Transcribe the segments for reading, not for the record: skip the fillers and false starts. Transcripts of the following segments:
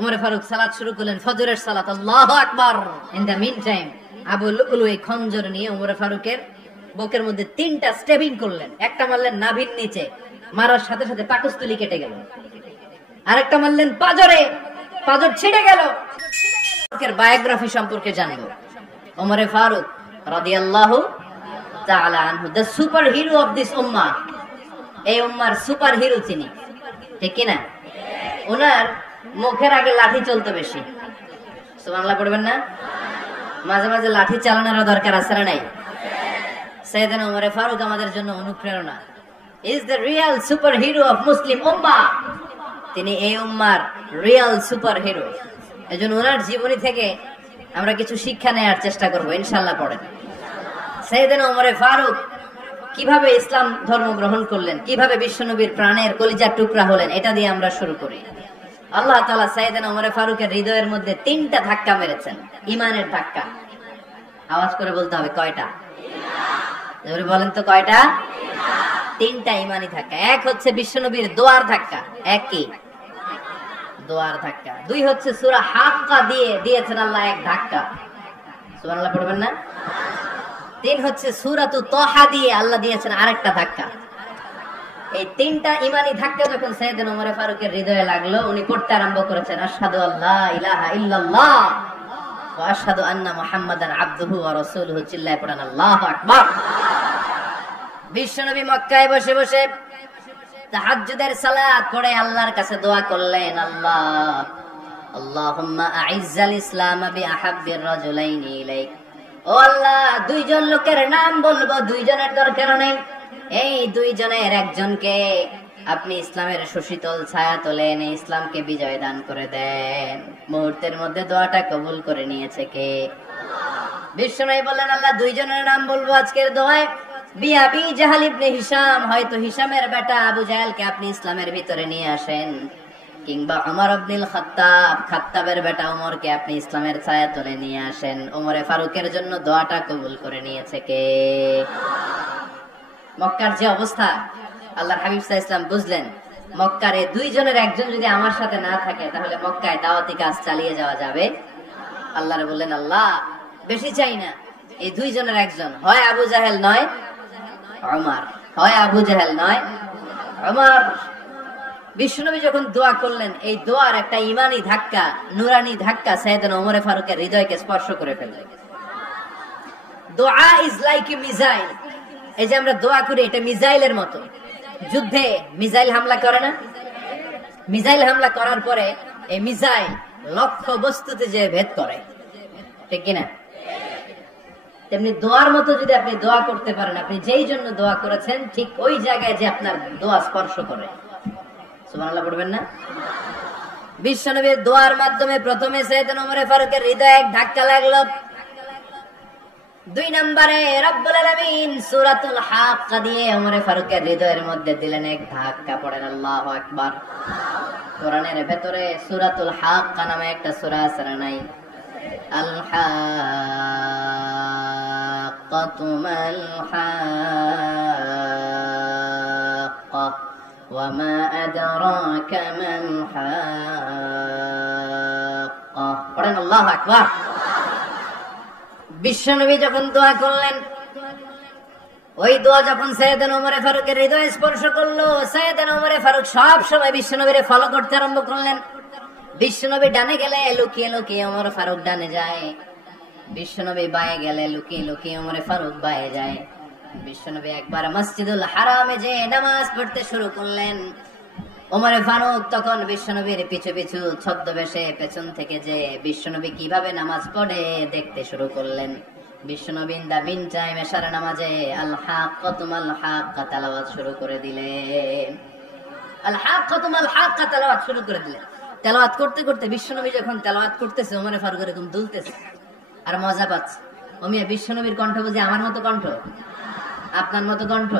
ওমর ফারুক সালাত শুরু করলেন, ফজরের সালাত, আল্লাহু আকবার। In the mean time Abu লুলু এই খঞ্জর নিয়ে ওমর ফারুকের বুকের মধ্যে 3টা স্টেবিং করলেন। একটা মারলেন নাভির নিচে, মারার সাথে সাথে পাকস্থলী কেটে গেল। আরেকটা মারলেন পাজরে, পাজর ছিঁড়ে গেল। এর বায়োগ্রাফি সম্পর্কে জানবো। ওমর ফারুক রাদিয়াল্লাহু তাআলা আনহু, the super hero of this উম্মাহ। এই উম্মার সুপার হিরো তিনি, ঠিক কি না? ওনার মুখের আগে লাঠি চলতো বেশি। সুবহানাল্লাহ পড়বেন না? মাঝে মাঝে লাঠি চালানোর দরকার আছে না নাই? সাইয়েদনা ওমর ফারুক আমাদের জন্য অনুপ্রেরণা। Is the real super hero of Muslim উম্মাহ। তিনি এই উম্মার রিয়েল সুপার হিরো। এজন্য ওনার জীবনী থেকে আমরা কিছু শিক্ষা নেওয়ার চেষ্টা করব ইনশাআল্লাহ। পড়েন সাইয়েদনা ওমর ফারুক কিভাবে ইসলাম ধর্ম গ্রহণ করলেন, কিভাবে বিশ্বনবীর প্রাণের কলিজার টুকরা হলেন, এটা দিয়ে আমরা শুরু করি। আল্লাহ তাআলা সাইয়েদনা ওমর ফারুকের হৃদয়ের মধ্যে 3টা ধাক্কা মেরেছেন, ঈমানের ধাক্কা। আওয়াজ করে বলতে হবে কয়টা? জোরে বলেন তো কয়টা? 3টা ঈমানি ধাক্কা। এক হচ্ছে বিশ্বনবীর দোয়ার ধাক্কা, এক কি? দোয়ার ধাক্কা। 2 হচ্ছে সূরা হাক্কা দিয়ে দিয়েছেন আল্লাহ এক ধাক্কা, সুবহানাল্লাহ পড়বেন না? 3 হচ্ছে সূরাতু তাহা দিয়ে আল্লাহ দিয়েছেন আরেকটা ধাক্কা। এই 3টা ঈমানি ধাক্কা যখন সাইয়েদনা ওমর ফারুকের হৃদয়ে লাগলো, উনি পড়তে আরম্ভ করেছেন, আশহাদু আল্লা ইলাহা ইল্লাল্লাহ ওয়া আশহাদু আন্না মুহাম্মাদান আবদুহু ওয়া রাসূলুহু। চিল্লায়ে পড়েন আল্লাহু আকবার। বিশ্বনবী মক্কায় বসে বসে তাহাজ্জুদের সালাত পড়ে আল্লাহর কাছে দোয়া করলেন, আল্লাহ আল্লাহুম্মা আইজ্জাল ইসলাম বিআহাব্বির রাজুলাইনি ইলাইক। ও আল্লাহ, 2জন লোকের নাম বলবো, 2জনের দরকার নেই। এই 2জনের একজনকে আপনি ইসলামের সুশীতল ছায়া তলে এনে ইসলামকে বিজয় দান করে দেন। মুহূর্তের মধ্যে দোয়াটা কবুল করে নিয়েছে কে? বিশ্বনবী বললেন, আল্লাহ 2জনের নাম বলবো আজকের দোয়ায়। বিআবি জাহল ইবনে হিশাম, হয়তো হিশামের বেটা আবু জাহেলকে আপনি ইসলামের ভিতরে নিয়ে আসেন, কিংবা ওমর ইবনুল খাত্তাব, খাত্তাবের বেটা ওমরকে আপনি ইসলামের ছায়া তলে নিয়ে আসেন। ওমরে ফারুকের জন্য দোয়াটা কবুল করে নিয়েছে কে? মক্কার যে অবস্থা, আল্লাহর হাবিব সাল্লাল্লাহু আলাইহি ওয়াসাল্লাম বুঝলেন মক্কার এই 2জনের একজন যদি আমার সাথে না থাকে তাহলে মক্কায় দাওয়াতি কাজ চালিয়ে যাওয়া যাবে। আল্লাহর বললেন, আল্লাহ বেশি চাই না, এই 2জনের একজন, হয় আবু জাহেল নয় ওমর, হয় আবু জাহেল নয় ওমর। বিশ্বনবী যখন দোয়া করলেন, এই দোয়ার একটা ঈমানি ধাক্কা, নূরানি ধাক্কা সাইয়েদনা ওমর ফারুকের হৃদয়কে স্পর্শ করে ফেলল। দোয়া ইজ লাইক এ মিসাইল। এই যে আমরা দোয়া করি, এটা মিসাইলের মতো। যুদ্ধে মিসাইল হামলা করে না? মিসাইল হামলা করার পরে এই মিসাইল লক্ষ্য বস্তুতে যে ভেদ করে, ঠিক কিনা? তেমনি দোয়ার মতো যদি আপনি দোয়া করতে পারেন, আপনি যেই জন্য দোয়া করেছেন ঠিক ওই জায়গায় যে আপনার দোয়া স্পর্শ করে। সুবহানাল্লাহ পড়বেন না? বিশ্বনবীর দোয়ার মাধ্যমে প্রথমে সাইয়েদনা ওমর ফারুকের হৃদয়ে এক ধাক্কা লাগলো। 2 নম্বরে রব্বুল আলামিন সূরাতুল হাক্কা দিয়ে ওমর ফারুকের হৃদয়ের মধ্যে দিলেন এক ধাক্কা। পড়েন আল্লাহু আকবার। কোরআনের ভেতরে সূরাতুল হাক্কা নামে একটা সূরা আছে না নাই? আল হাক্কাতু মাল হাক্কা ওয়া মা আদরাকা মাল হাক্কা। পড়েন আল্লাহু আকবার। বিশ্বনবী যখন দোয়া করলেন, ওই দোয়া যখন সাইয়েদনা ওমর ফারুকের হৃদয়ে স্পর্শ করলো, সাইয়েদনা ওমর ফারুক সব সময় বিশ্বনবীরে ফলো করতে আরম্ভ করলেন। বিশ্বনবী ডানে গেলে লুকিয়ে লুকিয়ে ওমর ফারুক ডানে যায়, বিশ্বনবী বায়ে গেলে লুকিয়ে লুকিয়ে ওমর ফারুক বায়ে যায়। বিশ্বনবী একবার মসজিদুল হারামে যে নামাজ পড়তে শুরু করলেন, ওমর ফারুক তখন বিশ্বনবীর পিছু পিছু ছদ্মবেশে পেছন থেকে যে বিশ্বনবী কিভাবে নামাজ পড়ে দেখতে শুরু করলেন। বিশ্বনবী ইন দা মিন টাইম এশার নামাজে আল হাক্কাতু মাল হাক্কা তেলাওয়াত শুরু করে দিলেন। আল হাক্কাতু মাল হাক্কা তেলাওয়াত শুরু করে দিলেন। তেলাওয়াত করতে করতে বিশ্বনবী যখন তেলাওয়াত করতেছে, ওমর ফারুক এরকম দুলতেছে আর মজা পাচ্ছে। ওমিয়া বিশ্বনবীর কণ্ঠ বুঝি আমার মতো কণ্ঠ, আপনার মতো কণ্ঠ,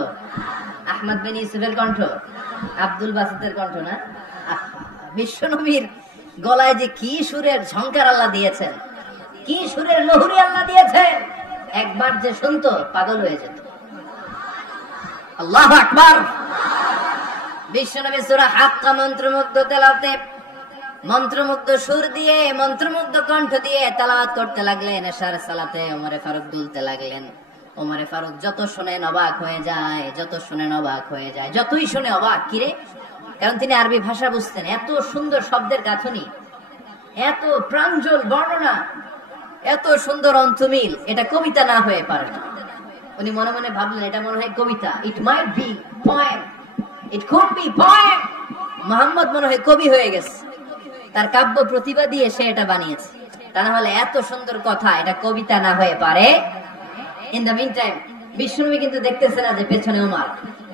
আহমদ বিন ইউসুফের কণ্ঠ, আব্দুল বাসিতের কণ্ঠ না? বিশ্বনবীর গলায় যে কি সুরের ঝংকার আল্লাহ দিয়েছেন, কি সুরের লহরী আল্লাহ দিয়েছেন, একবার যে শুনতো পাগল হয়ে যেত। আল্লাহু আকবার। বিশ্বনবী সূরা হাক্কা মন্ত্রমুগ্ধ তেলাওয়াতে মন্ত্রমুগ্ধ সুর দিয়ে, মন্ত্রমুগ্ধ কণ্ঠ দিয়ে তেলাওয়াত করতে লাগলেন এশার সালাতে। ওমরে ফারুক দুলতে লাগলেন। ওমরে ফারুক যত শুনেন অবাক হয়ে যায়, যত শুনেন অবাক হয়ে যায়, যতই শুনে অবাক। কিরে, কারণ তিনি আরবি ভাষা বুঝতেন। এত সুন্দর শব্দের গাঁথনি, এত প্রাঞ্জল বর্ণনা, এত সুন্দর অন্তমিল, এটা কবিতা না হয়ে পারে না। উনি মনে মনে ভাবলেন এটা মনে হয় কবিতা। It might be poem, it could be poem. মুহাম্মদ মনে হয় কবি হয়ে গেছে, তার কাব্য প্রতিভা দিয়ে সে এটা বানিয়েছে। তা না হলে এত সুন্দর কথা, এটা কবিতা না হয়ে পারে। ইন দ্য মিন টাইম বিশ্বনবী কিন্তু দেখতেছে না যে পেছনে ওমর।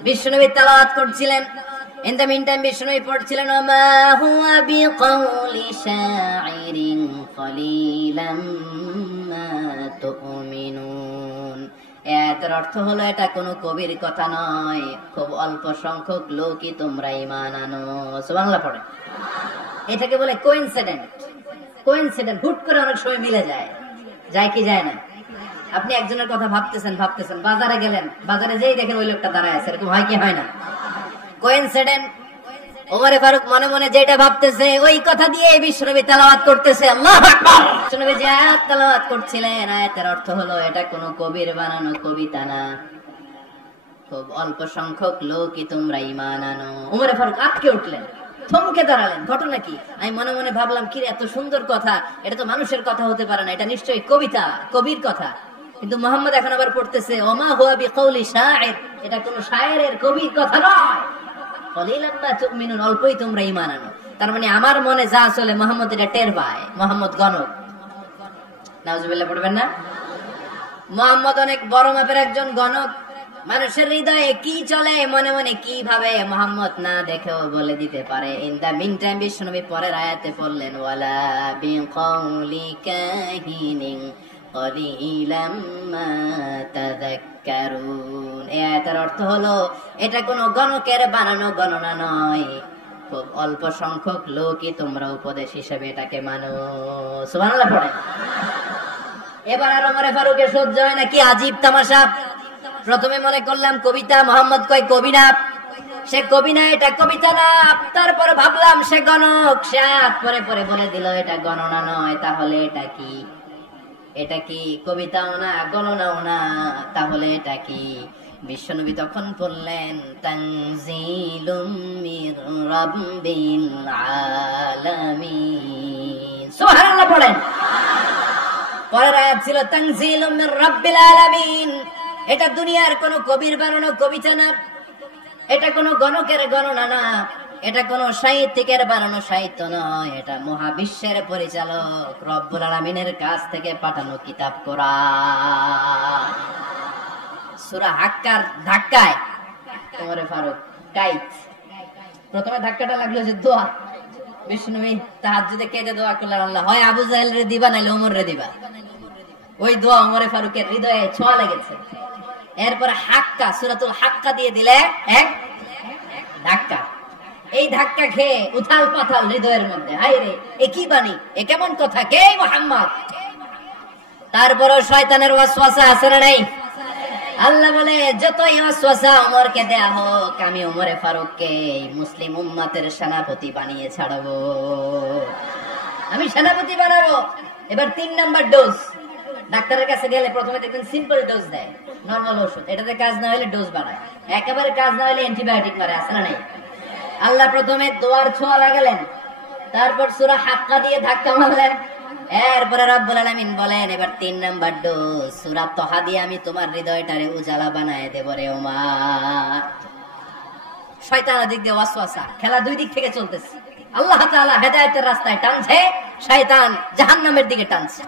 বিশ্বনবী তেলাওয়াত করছিলেন। ইন দ্য মিন টাইম বিশ্বনবী পড়ছিলেন ওমা হুয়া বিকাউলি শাইরিন কলিলাম মা তুমিনুন। এর অর্থ হলো এটা কোনো কবির কথা নয়, খুব অল্প সংখ্যক লোকই তোমরা ঈমান আনো। সুবহানাল্লাহ পড়ে। এটাকে বলে কোইন্সিডেন্ট। কোইন্সিডেন্ট হুট করে অনেক সময় মিলে যায়, যায় কি যায় না। আপনি একজনের কথা ভাবতেছেন ভাবতেছেন, বাজারে গেলেন, বাজারে যেই দেখেন ওই লোকটা দাঁড়ায় আছে, এরকম হয় কি হয় না? কোইন্সিডেন্ট। ওমরে ফারুক মনে মনে যেটা ভাবতেছে ওই কথা দিয়ে বিশ্বনবী তেলাওয়াত করতেছে। আল্লাহু আকবার। বিশ্বনবী যে আয়াত তেলাওয়াত করছিলেন, আয়াতের অর্থ হলো এটা কোনো কবির বানানো কবিতা না, খুব অল্প সংখ্যক লোকই তোমরা ঈমান আনো। ওমরে ফারুক আটকে উঠলেন, থমকে দাঁড়ালেন। ঘটনা কি? আমি মনে মনে ভাবলাম, কি এত সুন্দর কথা, এটা তো মানুষের কথা হতে পারে না, এটা নিশ্চয়ই কবিতা, কবির কথা। কিন্তু মুহাম্মদ এখন আবার পড়তেছে ওমা হুয়া বিকাউলি শাইর, এটা কোনো শায়েরের, কবির কথা নয়। কলিলাম মা তুমিনুন, অল্পই তোমরা ঈমান আনো। তার মানে আমার মনে যা চলে মুহাম্মদ এটা টের পায়। মুহাম্মদ গণক। নাউজুবিল্লাহ পড়বেন না? মুহাম্মদ অনেক বড় মাপের একজন গণক। মানুষের হৃদয়ে কি চলে, মনে মনে কি ভাবে, মুহাম্মদ না দেখেও বলে দিতে পারে। ইন দা মিন টাইম বিশ্বনবী পরের আয়াতে পড়লেন ওয়ালা বিকাউলি কাহিনিন কলিলাম মা তাযাক্কারুন। এই আয়াতের অর্থ হলো এটা কোনো গণকের বানানো গণনা নয়, খুব অল্প সংখ্যক লোকই তোমরা উপদেশ হিসেবে এটাকে মানো। সুবহানাল্লাহ পড়েন। এবার আর ওমরে ফারুকের সহ্য হয় না, কি আজীব তামাশা। প্রথমে মনে করলাম কবিতা, মোহাম্মদ কয় কবি না, সে কবি না, এটা কবিতা না। তারপরে ভাবলাম সে গণক, সে আয়াত পরে পরে বলে দিল এটা গণনা নয়, তাহলে এটা কি? এটা কি কবিতাও না, গণনাও না, তাহলে এটা কি? বিশ্বনবী তখন বললেন তানজিলুম মির রাব্বিল আলামিন। সুবহানাল্লাহ পড়েন। পরের আয়াত ছিল তানজিলুম মির রাব্বিল আলামিন। এটা দুনিয়ার কোন কবির বানানো কবিতা না, এটা কোন গণকের গণনা না, এটা কোন সাহিত্যিকের বানানো সাহিত্য নয়, এটা মহাবিশ্বের পরিচালক রব্বুল আলামিনের কাছ থেকে পাঠানো কিতাব কোরআন। সূরা হাক্কার ধাক্কায় ওমরে ফারুক কাইত। প্রথমে ধাক্কাটা লাগলো যে দোয়া। বিষ্ণুবী তাহাজ্জুদে কেঁদে দোয়া করলেন, আল্লাহ হয় আবু জাহেল রে দিবা নাইলে ওমর রে দিবা। ওই দোয়া ওমরে ফারুকের হৃদয়ে ছোঁয়া লেগেছে। এরপর হাক্কা, সূরাতুল হাক্কা দিয়ে দিলে এক ধাক্কা। এই ধাক্কা খেয়ে উথাল পাথাল হৃদয়ের মধ্যে, হায় রে এ কি বাণী, এ কেমন কথা, কে মুহাম্মদ? তারপরও শয়তানের ওয়াসওয়াসা আছে না নাই? আল্লাহ বলে যতই ওয়াসওয়াসা ওমরকে দেয়া হোক, আমি ওমরে ফারুককে মুসলিম উম্মতের সেনাপতি বানিয়ে ছাড়বো, আমি সেনাপতি বানাবো। এবার 3 নাম্বার ডোজ। ডাক্তারের কাছে গেলে প্রথমে দেখবেন সিম্পল ডোজ দেয়, নরমাল ওষুধ, এটাতে কাজ না হলে ডোজ বাড়ায়, একেবারে কাজ না হলে অ্যান্টিবায়োটিক মারে, আছে না নাই? আল্লাহ প্রথমে দোয়ার ছোঁয়া লাগালেন, তারপর সূরা হাক্কা দিয়ে ধাক্কা মারলেন, এরপরে রব্বুল আলামিন বলেন এবার 3 নাম্বার ডোজ সূরা তাহা দিয়ে আমি তোমার হৃদয়টারে উজালা বানায় দেব রে ওমর। শয়তান দিক দিয়ে ওয়াসওয়াসা, খেলা দুই দিক থেকে চলতেছে। আল্লাহ তাআলা হেদায়েতের রাস্তায় টানছে, শয়তান জাহান্নামের দিকে টানছে।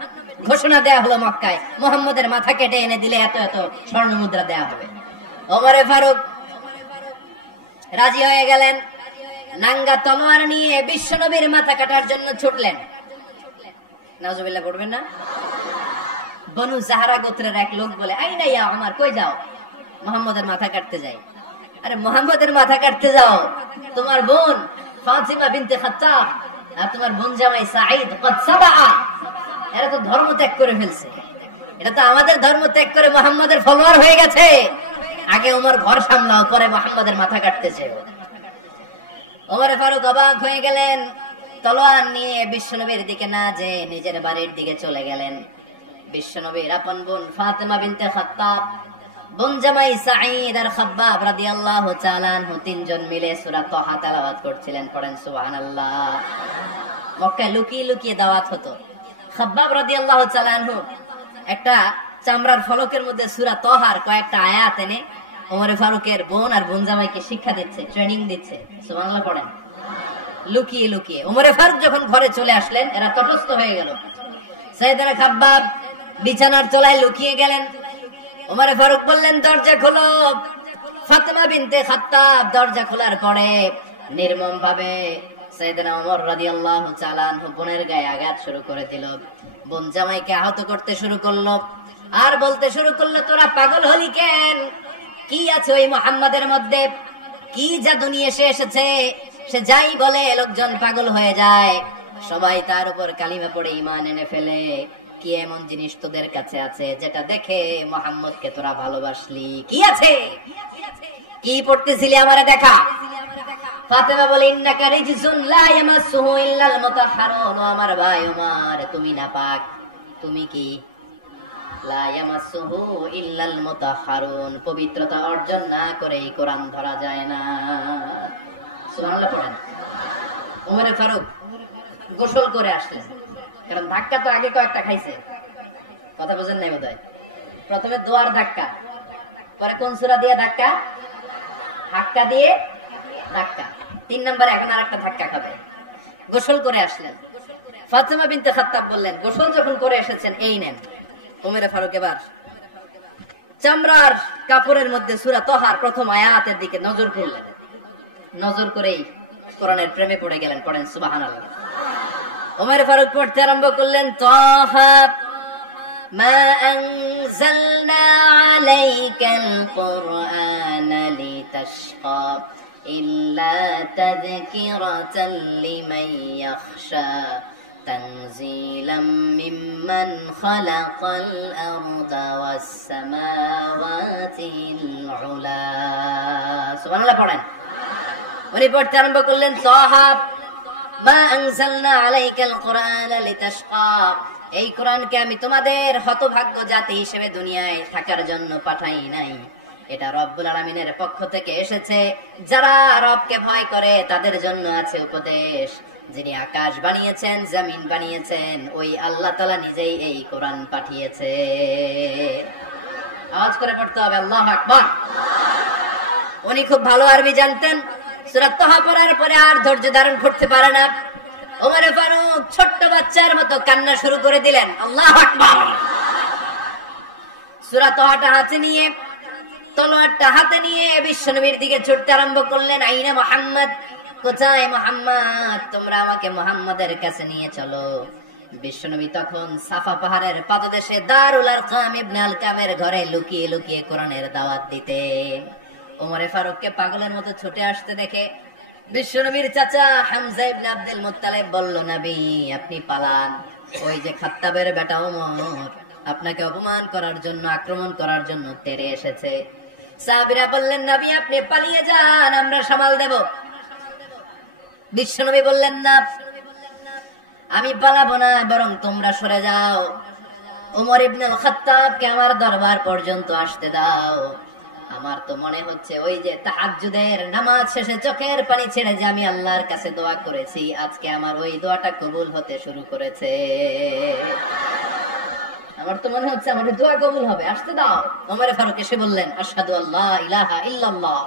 ঘোষণা দেয়া হলো মক্কায়, মুহাম্মদের মাথা কেটে এনে দিলে এত এত স্বর্ণ মুদ্রা দেয়া হবে। ওমরে ফারুক রাজি হয়ে গেলেন, নাঙ্গা তলোয়ার নিয়ে বিশ্বনবীর মাথা কাটার জন্য ছুটলেন। নাউজুবিল্লাহ পড়বেন না? বনু জাহরা গোত্রের এক লোক বলে, আইনা ইয়া ওমর, কই যাও? মুহাম্মদের মাথা কাটতে যাই। আরে মুহাম্মদের মাথা কাটতে যাও? তোমার বোন ফাতিমা বিনতে খাত্তাব আর তোমার বোন জামাই সাঈদ কদ সাবা, এরা তো ধর্ম ত্যাগ করে ফেলছে, এটা তো আমাদের ধর্ম ত্যাগ করে মুহাম্মদের ফলোয়ার হয়ে গেছে। আগে ওমর ঘর সামলাও, পরে মুহাম্মদের মাথা কাটতে চাইও। ওমরে ফারুক অবাক হয়ে গেলেন, তলোয়ার নিয়ে বিশ্বনবীর দিকে না যে নিজের বাড়ির দিকে চলে গেলেন। বিশ্বনবীর আপন বোন ফাতেমা বিনতে খাত্তাব, বোন জামাই সাঈদ আর খাব্বাব রাদিয়াল্লাহু তাআলা আনহু তিনজন মিলে সূরা তাহা তেলাওয়াত করছিলেন। পড়েন সুবহানাল্লাহ। মক্কায় লুকিয়ে লুকিয়ে দাওয়াত হতো। খাব্বাব রাদিয়াল্লাহু তাআলা আনহু একটা চামড়ার ফলকের মধ্যে সূরা তাহার কয়েকটা আয়াত এনে ওমর ফারুকের বোন আর বোন জামাইকে শিক্ষা দিচ্ছে, ট্রেনিং দিচ্ছে। সুবহানাল্লাহ পড়েন। লুকিয়ে লুকিয়ে ওমর ফারুক যখন ঘরে চলে আসলেন, এরা তটস্থ হয়ে গেল। সাইয়েদনা খাব্বাব বিছানার তলায় লুকিয়ে গেলেন। ওমর ফারুক বললেন, দরজা খোলো। ফাতেমা বিনতে খাত্তাব দরজা খোলার পরে নির্মম ভাবে সাইয়েদনা ওমর রাদিয়াল্লাহু তাআলা আনহু বোনের গায়ে আঘাত শুরু করে দিল। বোন জামাইকে আহত করতে শুরু করলো আর বলতে শুরু করলো, তোরা পাগল হলি কেন? কি আছে ওই মুহাম্মাদের মধ্যে? কি জাদু নিয়ে সে এসেছে? সে যাই বলে লোকজন পাগল হয়ে যায়, সবাই তার উপর কালিমা পড়ে ঈমান এনে ফেলে। কি এমন জিনিস তোদের কাছে আছে যেটা দেখে মুহাম্মদকে তোরা ভালোবাসলি? কি আছে? কি পড়তেছিলি আমারে দেখা। ফাতেমা বলে, ইন্নাকা রিজসুন লা ইয়ামাসসুহু ইল্লাল মুতাহহারুন। ও আমার ভাই ওমর, তুমি নাপাক। তুমি কি? লা ইয়ামাসসুহু ইল্লাল মুতাহহারুন, পবিত্রতা অর্জন না করে এই কোরআন ধরা যায় না। সুবহানাল্লাহ পড়েন। ওমর ফারুক গোসল করে আসলেন, কারণ ধাক্কা তো আগে কয়েকটা খাইছে। কথা বুঝেন নাই বোধহয়? প্রথমে দোয়ার ধাক্কা, পরে কোন সূরা দিয়ে ধাক্কা? ধাক্কা দিয়ে ধাক্কা। 3 নম্বরে এখন আর একটা ধাক্কা খাবে। গোসল করে আসলেন। ফাতেমা বিনতে খাত্তাব বললেন, গোসল যখন করে এসেছেন, এই নেন। ওমর ফারুক এবার চামড়ার কাপড়ের মধ্যে সূরা তাহার প্রথম আয়াতের দিকে নজর করলেন। নজর করেই কোরআনের প্রেমে পড়ে গেলেন। পড়েন সুবহানাল্লাহ। ওমর ফারুক পড়তে আরম্ভ করলেন, তাহা মা আনজালনা আলাইকাল কুরআনা লিতাশকা ইল্লা তাযকিরাতাল লিমান ইয়াখশা তানজিলাম মিম্মান খালাকাল আরদা ওয়াস সামাওয়াতিল উলা। সুবহানাল্লাহ পড়েন। উনি পড়তে আরম্ভ করলেন, তাহা মা আনজালনা আলাইকাল কুরআনা লিতাশকা, এই কোরআনকে আমি তোমাদের হতভাগ্য জাতি হিসেবে দুনিয়ায় থাকার জন্য পাঠাই নাই। এটা রব্বুল আলামিনের পক্ষ থেকে এসেছে। যারা রবকে ভয় করে তাদের জন্য আছে উপদেশ। যিনি আকাশ বানিয়েছেন, জমিন বানিয়েছেন, ওই আল্লাহ তাআলা নিজেই এই কোরআন পাঠিয়েছে। আওয়াজ করে পড়তে হবে, আল্লাহু আকবার। উনি খুব ভালো আরবি জানতেন। সূরা তাহা পড়ার পরে আর ধৈর্য ধারণ করতে পারে না। ওমর ফারুক ছোট্ট বাচ্চার মতো কান্না শুরু করে দিলেন। আল্লাহু আকবার। সূরা তাহাটা হাতে নিয়ে, তলোয়ারটা হাতে নিয়ে বিশ্বনবীর দিকে ছুটতে আরম্ভ করলেন। আইনা মুহাম্মদ, কোথায় মুহাম্মদ? তোমরা আমাকে মুহাম্মাদের কাছে নিয়ে চলো। বিশ্বনবী তখন সাফা পাহাড়ের পাদদেশে দারুল আরকাম ইবনে আলকামের ঘরে লুকিয়ে লুকিয়ে কোরআনের দাওয়াত দিতেন। ওমর ফারুককে পাগলের মতো ছুটে আসতে দেখে বিশ্বনবীর চাচা হামজা ইবনে আব্দুল মুত্তালিব বলল, নবী আপনি পালান। ওই যে খাত্তাবের বেটা ওমর আপনাকে অপমান করার জন্য, আক্রমণ করার জন্য তেড়ে এসেছে। সাহাবীরা বললেন, নবী আপনি পালিয়ে যান, আমরা সামাল দেব। বিশ্বনবী বললেন, না আমি পালাবো না, বরং তোমরা সরে যাও। ওমর ইবনে আল খাত্তাবকে আমার দরবার পর্যন্ত আসতে দাও। আমার তো মনে হচ্ছে ওই যে তাহাজ্জুদের নামাজ শেষে চোখের পানি ছেড়ে যে আমি আল্লাহর কাছে দোয়া করেছি, আজকে আমার ওই দোয়াটা কবুল হতে শুরু করেছে। আমার তো মনে হচ্ছে আমার দোয়া কবুল হবে, আসতে দাও। ওমর ফারুক এসে বললেন, আশহাদু আল্লা ইলাহা ইল্লাল্লাহ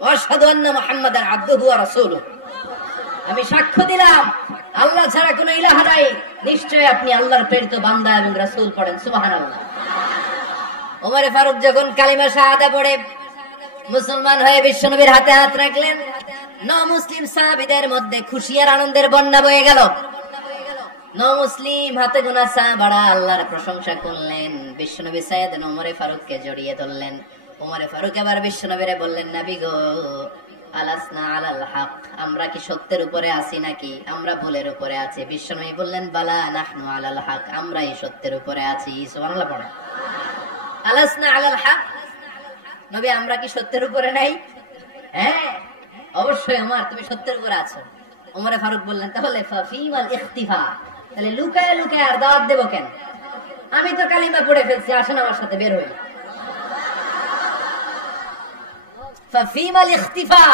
ওয়া আশহাদু আন্না মুহাম্মাদান আবদুহু ওয়া রাসূলুহু, আমি সাক্ষ্য দিলাম আল্লাহ ছাড়া কোনো ইলাহ নাই, নিশ্চয় আপনি আল্লাহর প্রেরিত বান্দা এবং রাসূল। পড়েন সুবহানাল্লাহ। ওমর ফারুক যখন কালিমা শাহাদা পড়ে মুসলমান হয়ে বিশ্বনবীর হাতে হাত রাখলেন, মুসলিম সাহাবীদের মধ্যে খুশি আর আনন্দের বন্যা বয়ে গেল। মুসলিম হাতে গোনা সাহাবারা আল্লাহর প্রশংসা করলেন। বিশ্বনবী সাইয়েদনা ওমর ফারুককে জড়িয়ে ধরলেন। ওমর ফারুক আবার বিশ্বনবীরে বললেন, নবী গো, আলাসনা আলাল হক, আমরা কি সত্যের উপরে আছি নাকি আমরা ভুলের উপরে আছি? বিশ্বনবী বললেন, বালা নাহনু আলাল হক, আমরাই সত্যের উপরে আছি। সুবহানাল্লাহ পড়ে। আলাসনা আলাল হক, নবী আমরা কি সত্যের উপরে নাই? হ্যাঁ অবশ্যই ওমর, তুমি সত্যের উপরে আছো। ওমরে ফারুক বললেন, তাহলে ফাফিমাল ইখতিফা, তাহলে লুকায় লুকায় আর দাওয়াত দেব কেন? আমি তো কালিমা পড়ে ফেলছি, আসেন আমার সাথে বের হই। ফাফিমাল ইখতিফা,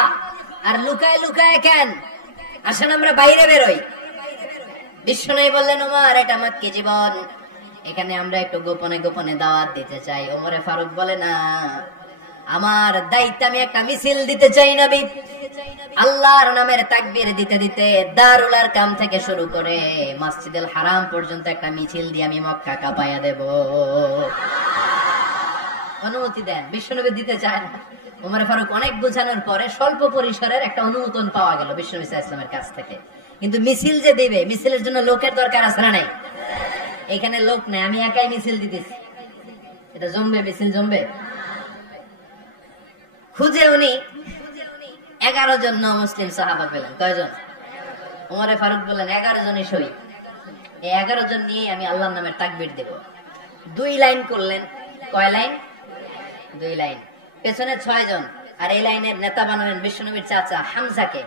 আর লুকায় লুকায় কেন? আসেন আমরা বাইরে বের হই। বিশ্বনবী বললেন, ওমর এটা মক্কি জীবন, এখানে আমরা একটু গোপনে গোপনে দাওয়াত দিতে চাই। ওমরে ফারুক বলে, না, আমার দায়িত্ব, আমি একটা মিছিল দিতে চাই নবী। আল্লাহর নামের তাকবীর দিতে দিতে দারুল আরকাম থেকে শুরু করে মসজিদুল হারাম পর্যন্ত একটা মিছিল দিয়ে আমি মক্কা কাঁপাইয়া দেব। অনুমতি দেন। বিশ্বনবী দিতে চায় না। ওমরে ফারুক অনেক বোঝানোর পরে স্বল্প পরিসরের একটা অনুমোদন পাওয়া গেল বিশ্বনবী সাল্লাল্লাহু আলাইহি ওয়াসাল্লামের কাছ থেকে। কিন্তু মিছিল যে দিবে, মিছিলের জন্য লোকের দরকার আছে না নাই? এখানে লোক নেই, আমি একাই মিছিল দিতেছি। এটা জমবে? মিছিল জমবে? খুঁজে উনি 11 জন মুসলিম সাহাবা পেলেন। কয়জন? ওমরে ফারুক বললেন 11 জনই সই। এই 11 জন নিয়ে আমি আল্লাহর নামের তাকবীর দেব। 2 লাইন করলেন। কয় লাইন? 2 লাইন। পেছনে 6 জন, আর এই লাইনের নেতা বানালেন বিশ্বনবীর চাচা হামজাকে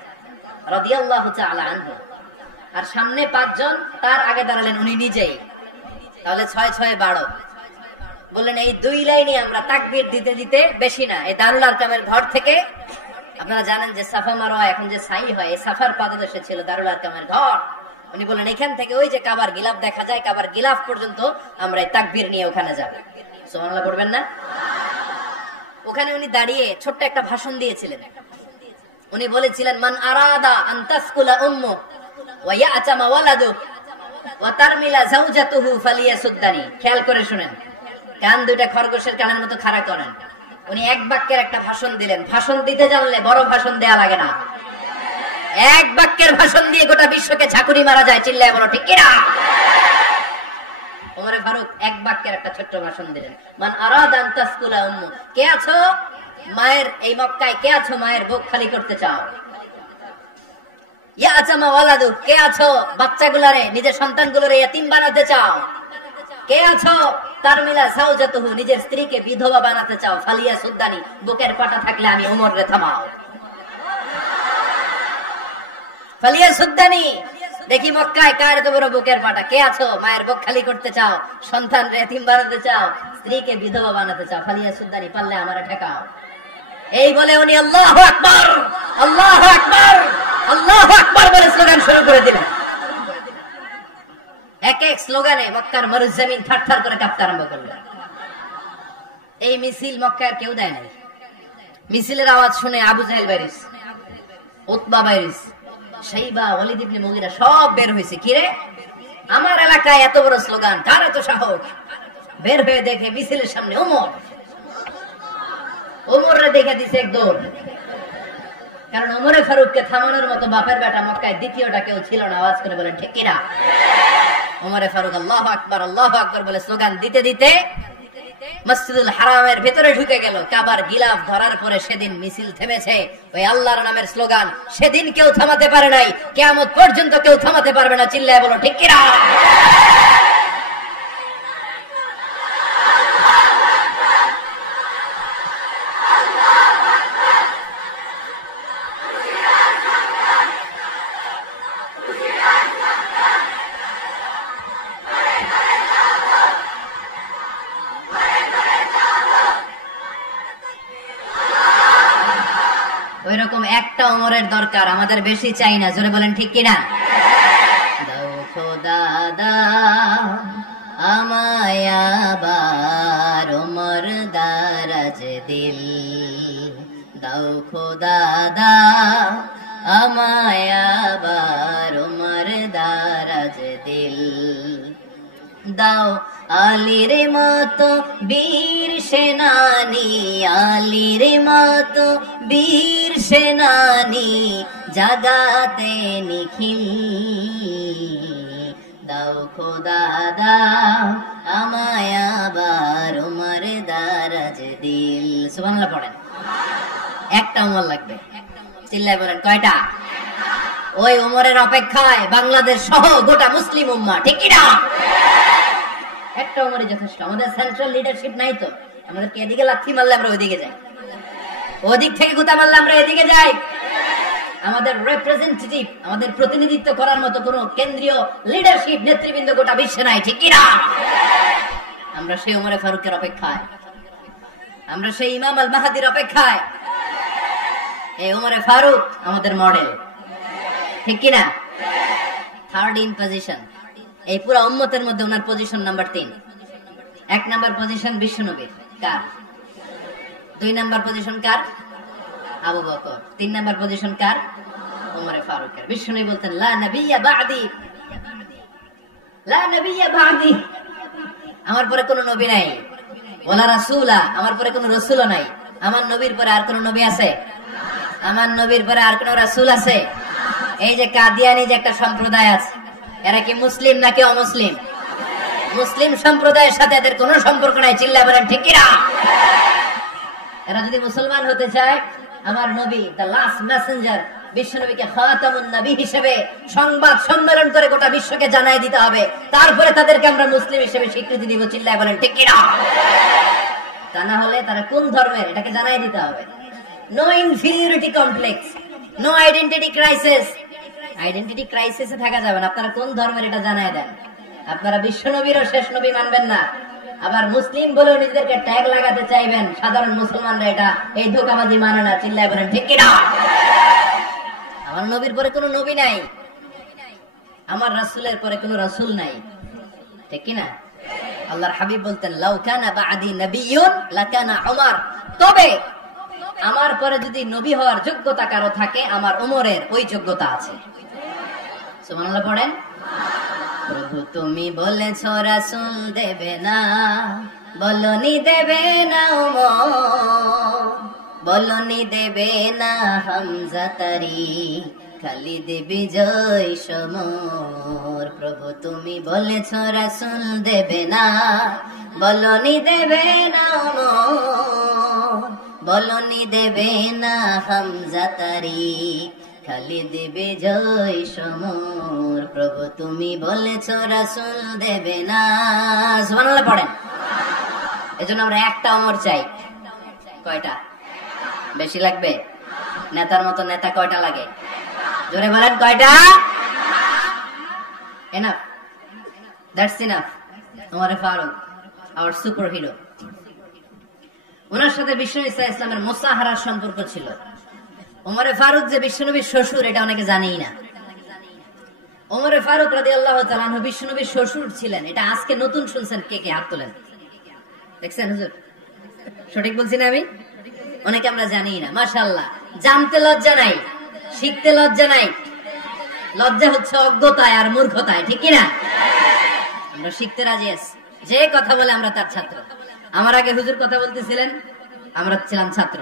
রাদিয়াল্লাহু তাআলা আনহু। আর সামনে 5 জন, তার আগে দাঁড়ালেন উনি নিজেই। তাহলে 6 6 12। বললেন এই 2 লাইনে আমরা তাকবীর দিতে দিতে, বেশি না, এই দারুল আরকামের ঘর থেকে, আপনারা জানেন যে সাফা মারওয়া এখন যে সাই হয়, এই সাফার পাদদেশে ছিল দারুল আরকামের ঘর। উনি বললেন এখান থেকে ওই যে কাবার গিলাফ দেখা যায়, কাবার গিলাফ পর্যন্ত আমরা এই তাকবীর নিয়ে ওখানে যাব। সুবহানাল্লাহ পড়বেন না? ওখানে উনি দাঁড়িয়ে ছোট্ট একটা ভাষণ দিয়েছিলেন। উনি বলেছিলেন, মান আরাদা আন তাসকুলা উম্মু ওয়া ইয়াতামা ওয়ালাদু ওয়া তারমিলা যাওজাতুহু ফালিয়াসুদ্দানি। খেয়াল করে শুনেন, কান দুইটা খরগোশের কানের মতো খাড়া করেন। উনি এক বাক্যের একটা ভাষণ দিলেন। ভাষণ দিতে জানলে বড় ভাষণ দেয়া লাগে না। এক বাক্যের ভাষণ দিয়ে গোটা বিশ্বকে ছাকুরি মারা যায়। চিল্লায় বলো ঠিক কিনা? ওমরে ফারুক এক বাক্যের একটা ছোট্ট ভাষণ দিলেন। মান আরাদা আন তাসকুলা উম্মু, কে আছো মায়ের এই মক্কায়, কে আছো মায়ের বুক খালি করতে চাও? ইয়াতামা ওয়ালাদু, কে আছো বাচ্চাগুলারে, নিজের সন্তানগুলোরে ইয়াতিম বানাতে চাও? কে আছো তারমিলা যাওজাতুহু, নিজের স্ত্রীকে বিধবা বানাতে চাও? ফালিয়া সুদ্দানি, বুকের পাটা থাকলে আমি ওমর রে থামাও। ফালিয়া সুদ্দানি, দেখি মক্কায় কার এত বড় বুকের পাটা। কে আছো মায়ের বুক খালি করতে চাও, সন্তান রে এতিম বানাতে চাও, স্ত্রীকে বিধবা বানাতে চাও? ফালিয়া সুদ্দানি, পারলে আমারে ঠেকাও। এই বলে উনি আল্লাহু আকবার, আল্লাহু আকবার, আল্লাহু আকবার বলে স্লোগান শুরু করে দিলেন। এক এক স্লোগানে মক্কার মরুজমিন থারথার করে কাঁপতে আরম্ভ করল। এই মিছিল মক্কার কেউ দেয় নাই। মিছিলের আওয়াজ শুনে আবু জাহেল বাইরিস, উতবা বাইরিস, শাইবা, ওয়ালিদ ইবনে মুগিরা সব বের হয়েছে। কিরে, আমার এলাকায় এত বড় স্লোগান, কার এত সাহস? বের হয়ে দেখে মিছিলের সামনে ওমর। ওমররে দেখে দিছে এক দৌড়। কারণ ওমরে ফারুককে থামানোর মতো বাপের বেটা মক্কায় দ্বিতীয়টা কেউ ছিল না। আওয়াজ করে বলেন ঠিক কিনা? ওমরে ফারুক আল্লাহু আকবার, আল্লাহু আকবার বলে স্লোগান দিতে দিতে মসজিদুল হারামের ভিতরে ঢুকে গেল। কাবার গিলাফ ধরার পরে সেদিন মিছিল থেমেছে। ওই আল্লাহর নামের স্লোগান সেদিন কেউ থামাতে পারে নাই, কিয়ামত পর্যন্ত কেউ থামাতে পারবে না। চিল্লায় বলো ঠিক কিনা? ওইরকম একটা ওমরের দরকার, আমাদের বেশি চাই না। জোরে বলেন ঠিক কিনা? দাও খোদা দাও আমায় আবার ওমর দারাজ দিল, দাও খোদা দাও আমায় আবার ওমর দারাজ দিল, দাও আলীর মতো বীর সেনানি, আলীর মতো বীর সেনানি জাগাতে নিখিল, দাও খোদা দাও আমায় আবার ওমর দারাজ দিল। সুবহানাল্লাহ পড়েন। একটা ওমর লাগবে। চিল্লায় বলেন কয়টা? ওই ওমরের অপেক্ষায় বাংলাদেশ সহ গোটা মুসলিম উম্মাহ। ঠিক কিনা? একটা ওমরই যথেষ্ট। আমাদের সেন্ট্রাল লিডারশিপ নাই তো, আমাদেরকে এদিকে লাথি মারলে আমরা ওইদিকে যাই, ওদিক থেকে গুতা মারলে আমরা এদিকে যাই। আমাদের রিপ্রেজেন্টেটিভ, আমাদের প্রতিনিধিত্ব করার মতো কোন কেন্দ্রীয় লিডারশিপ নেতৃবৃন্দ গোটা বিশ্বে নাই, ঠিক কিনা? আমরা সেই ওমরে ফারুকের অপেক্ষায়, আমরা সেই ইমাম আল মাহাদির অপেক্ষায়। এই ওমরে ফারুক আমাদের মডেল, ঠিক কিনা? থার্ড ইন পজিশন, এই পুরো উম্মতের মধ্যে ওনার পজিশন নাম্বার 3। 1 নাম্বার পজিশন বিশ্বনবীর, কার? 2 নাম্বার পজিশন কার? আবু বকর। 3 নাম্বার পজিশন কার? ওমরে ফারুকের। বিশ্বনবী বলতেন লা নবিয়্যা বা'দি, লা নবিয়্যা বা'দি, আমার পরে কোনো নবী নাই। ওয়ালা রাসূলা, আমার পরে কোনো রাসূলও নাই। আমার নবীর পরে আর কোনো নবী আছে? আমার নবীর পরে আর কোনো রাসূল আছে? এই যে কাদিয়ানি যে একটা সম্প্রদায় আছে, এরা কি মুসলিম নাকি অমুসলিম? মুসলিম সম্প্রদায়ের সাথে এদের কোনো সম্পর্ক নাই, চিল্লা বলেন ঠিক কিনা? এরা যদি মুসলমান হতে চায়, আমার নবী দ্য লাস্ট মেসেঞ্জার বিশ্বনবীকে খাতামুন নবী হিসেবে সংবাদ সম্মেলন করে গোটা বিশ্বকে জানাই দিতে হবে, তারপরে তাদেরকে আমরা মুসলিম হিসেবে স্বীকৃতি দিব, চিল্লায় বলেন ঠিক কিনা? তা না হলে তারা কোন ধর্মের এটাকে জানাই দিতে হবে। No inferiority complex, no identity crisis. Identity ক্রাইসিসে থাকা যাবে না, আপনারা কোন ধর্মের এটা জানাই দেন। আপনারা বিশ্বনবীরও শেষ নবী মানবেন না, আবার মুসলিম বলেও নিজেদেরকে ট্যাগ লাগাতে চাইবেন। সাধারণ মুসলমানরা এটা এই ধোঁকাবাজি মানে না, চিল্লায় বলেন ঠিক কিনা? আমার নবীর পরে কোনো নবী নাই, আমার রাসূলের পরে কোনো রাসূল নাই, ঠিক কিনা? আল্লাহর হাবিব বলতেন লাউ কানা বা'দি নাবিয়্যুন লাকানা উমর, তবে আমার পরে যদি নবী হওয়ার যোগ্যতা কারো থাকে, আমার ওমরের ওই যোগ্যতা আছে। সুবহানাল্লাহ পড়েন। প্রভু তুমি বলেছ রাসূল দেবে না, বলনি দেবে না ওমর, বলনি দেবে না হামজা তারি, খালিদ বিজয় সমর। প্রভু তুমি বলেছ রাসূল দেবে না, বলনি দেবে না ওমর, বলনি দেবে না হামজা তারি, খালিদ বিজয় সমর। প্রভু তুমি বলেছ রাসূল দেবে না। সুবহানাল্লাহ পড়েন। এজন্য আমরা একটা ওমর চাই। কয়টা? বেশি লাগবে? নেতার মতো নেতা কয়টা লাগে? জোরে বলেন কয়টা? Enough, that's enough. ওমর ফারুক আওয়ার সুপার হিরো। ওনার সাথে বিশ্বনবী সাল্লাল্লাহু আলাইহি ওয়াসাল্লামের মুসাহারার সম্পর্ক ছিল। ওমরে ফারুক যে বিশ্বনবীর শ্বশুর, এটা অনেকে জানেই না। ওমরে ফারুক রাদিয়াল্লাহু তাআলা আনহু বিশ্বনবীর শ্বশুর ছিলেন, এটা আজকে নতুন শুনছেন। কে কে হাত তোলেন? দেখছেন হুজুর? সঠিক বলছি না আমি? অনেকে আমরা জানিই না। মাশাআল্লাহ, জানতে লজ্জা নাই, শিখতে লজ্জা নাই। লজ্জা হচ্ছে অজ্ঞতায় আর মূর্খতায়, ঠিক কি না? আমরা শিখতে রাজি আছি। যে কথা বলে আমরা তার ছাত্র। আমার আগে হুজুর কথা বলতেছিলেন, আমরা ছিলাম ছাত্র।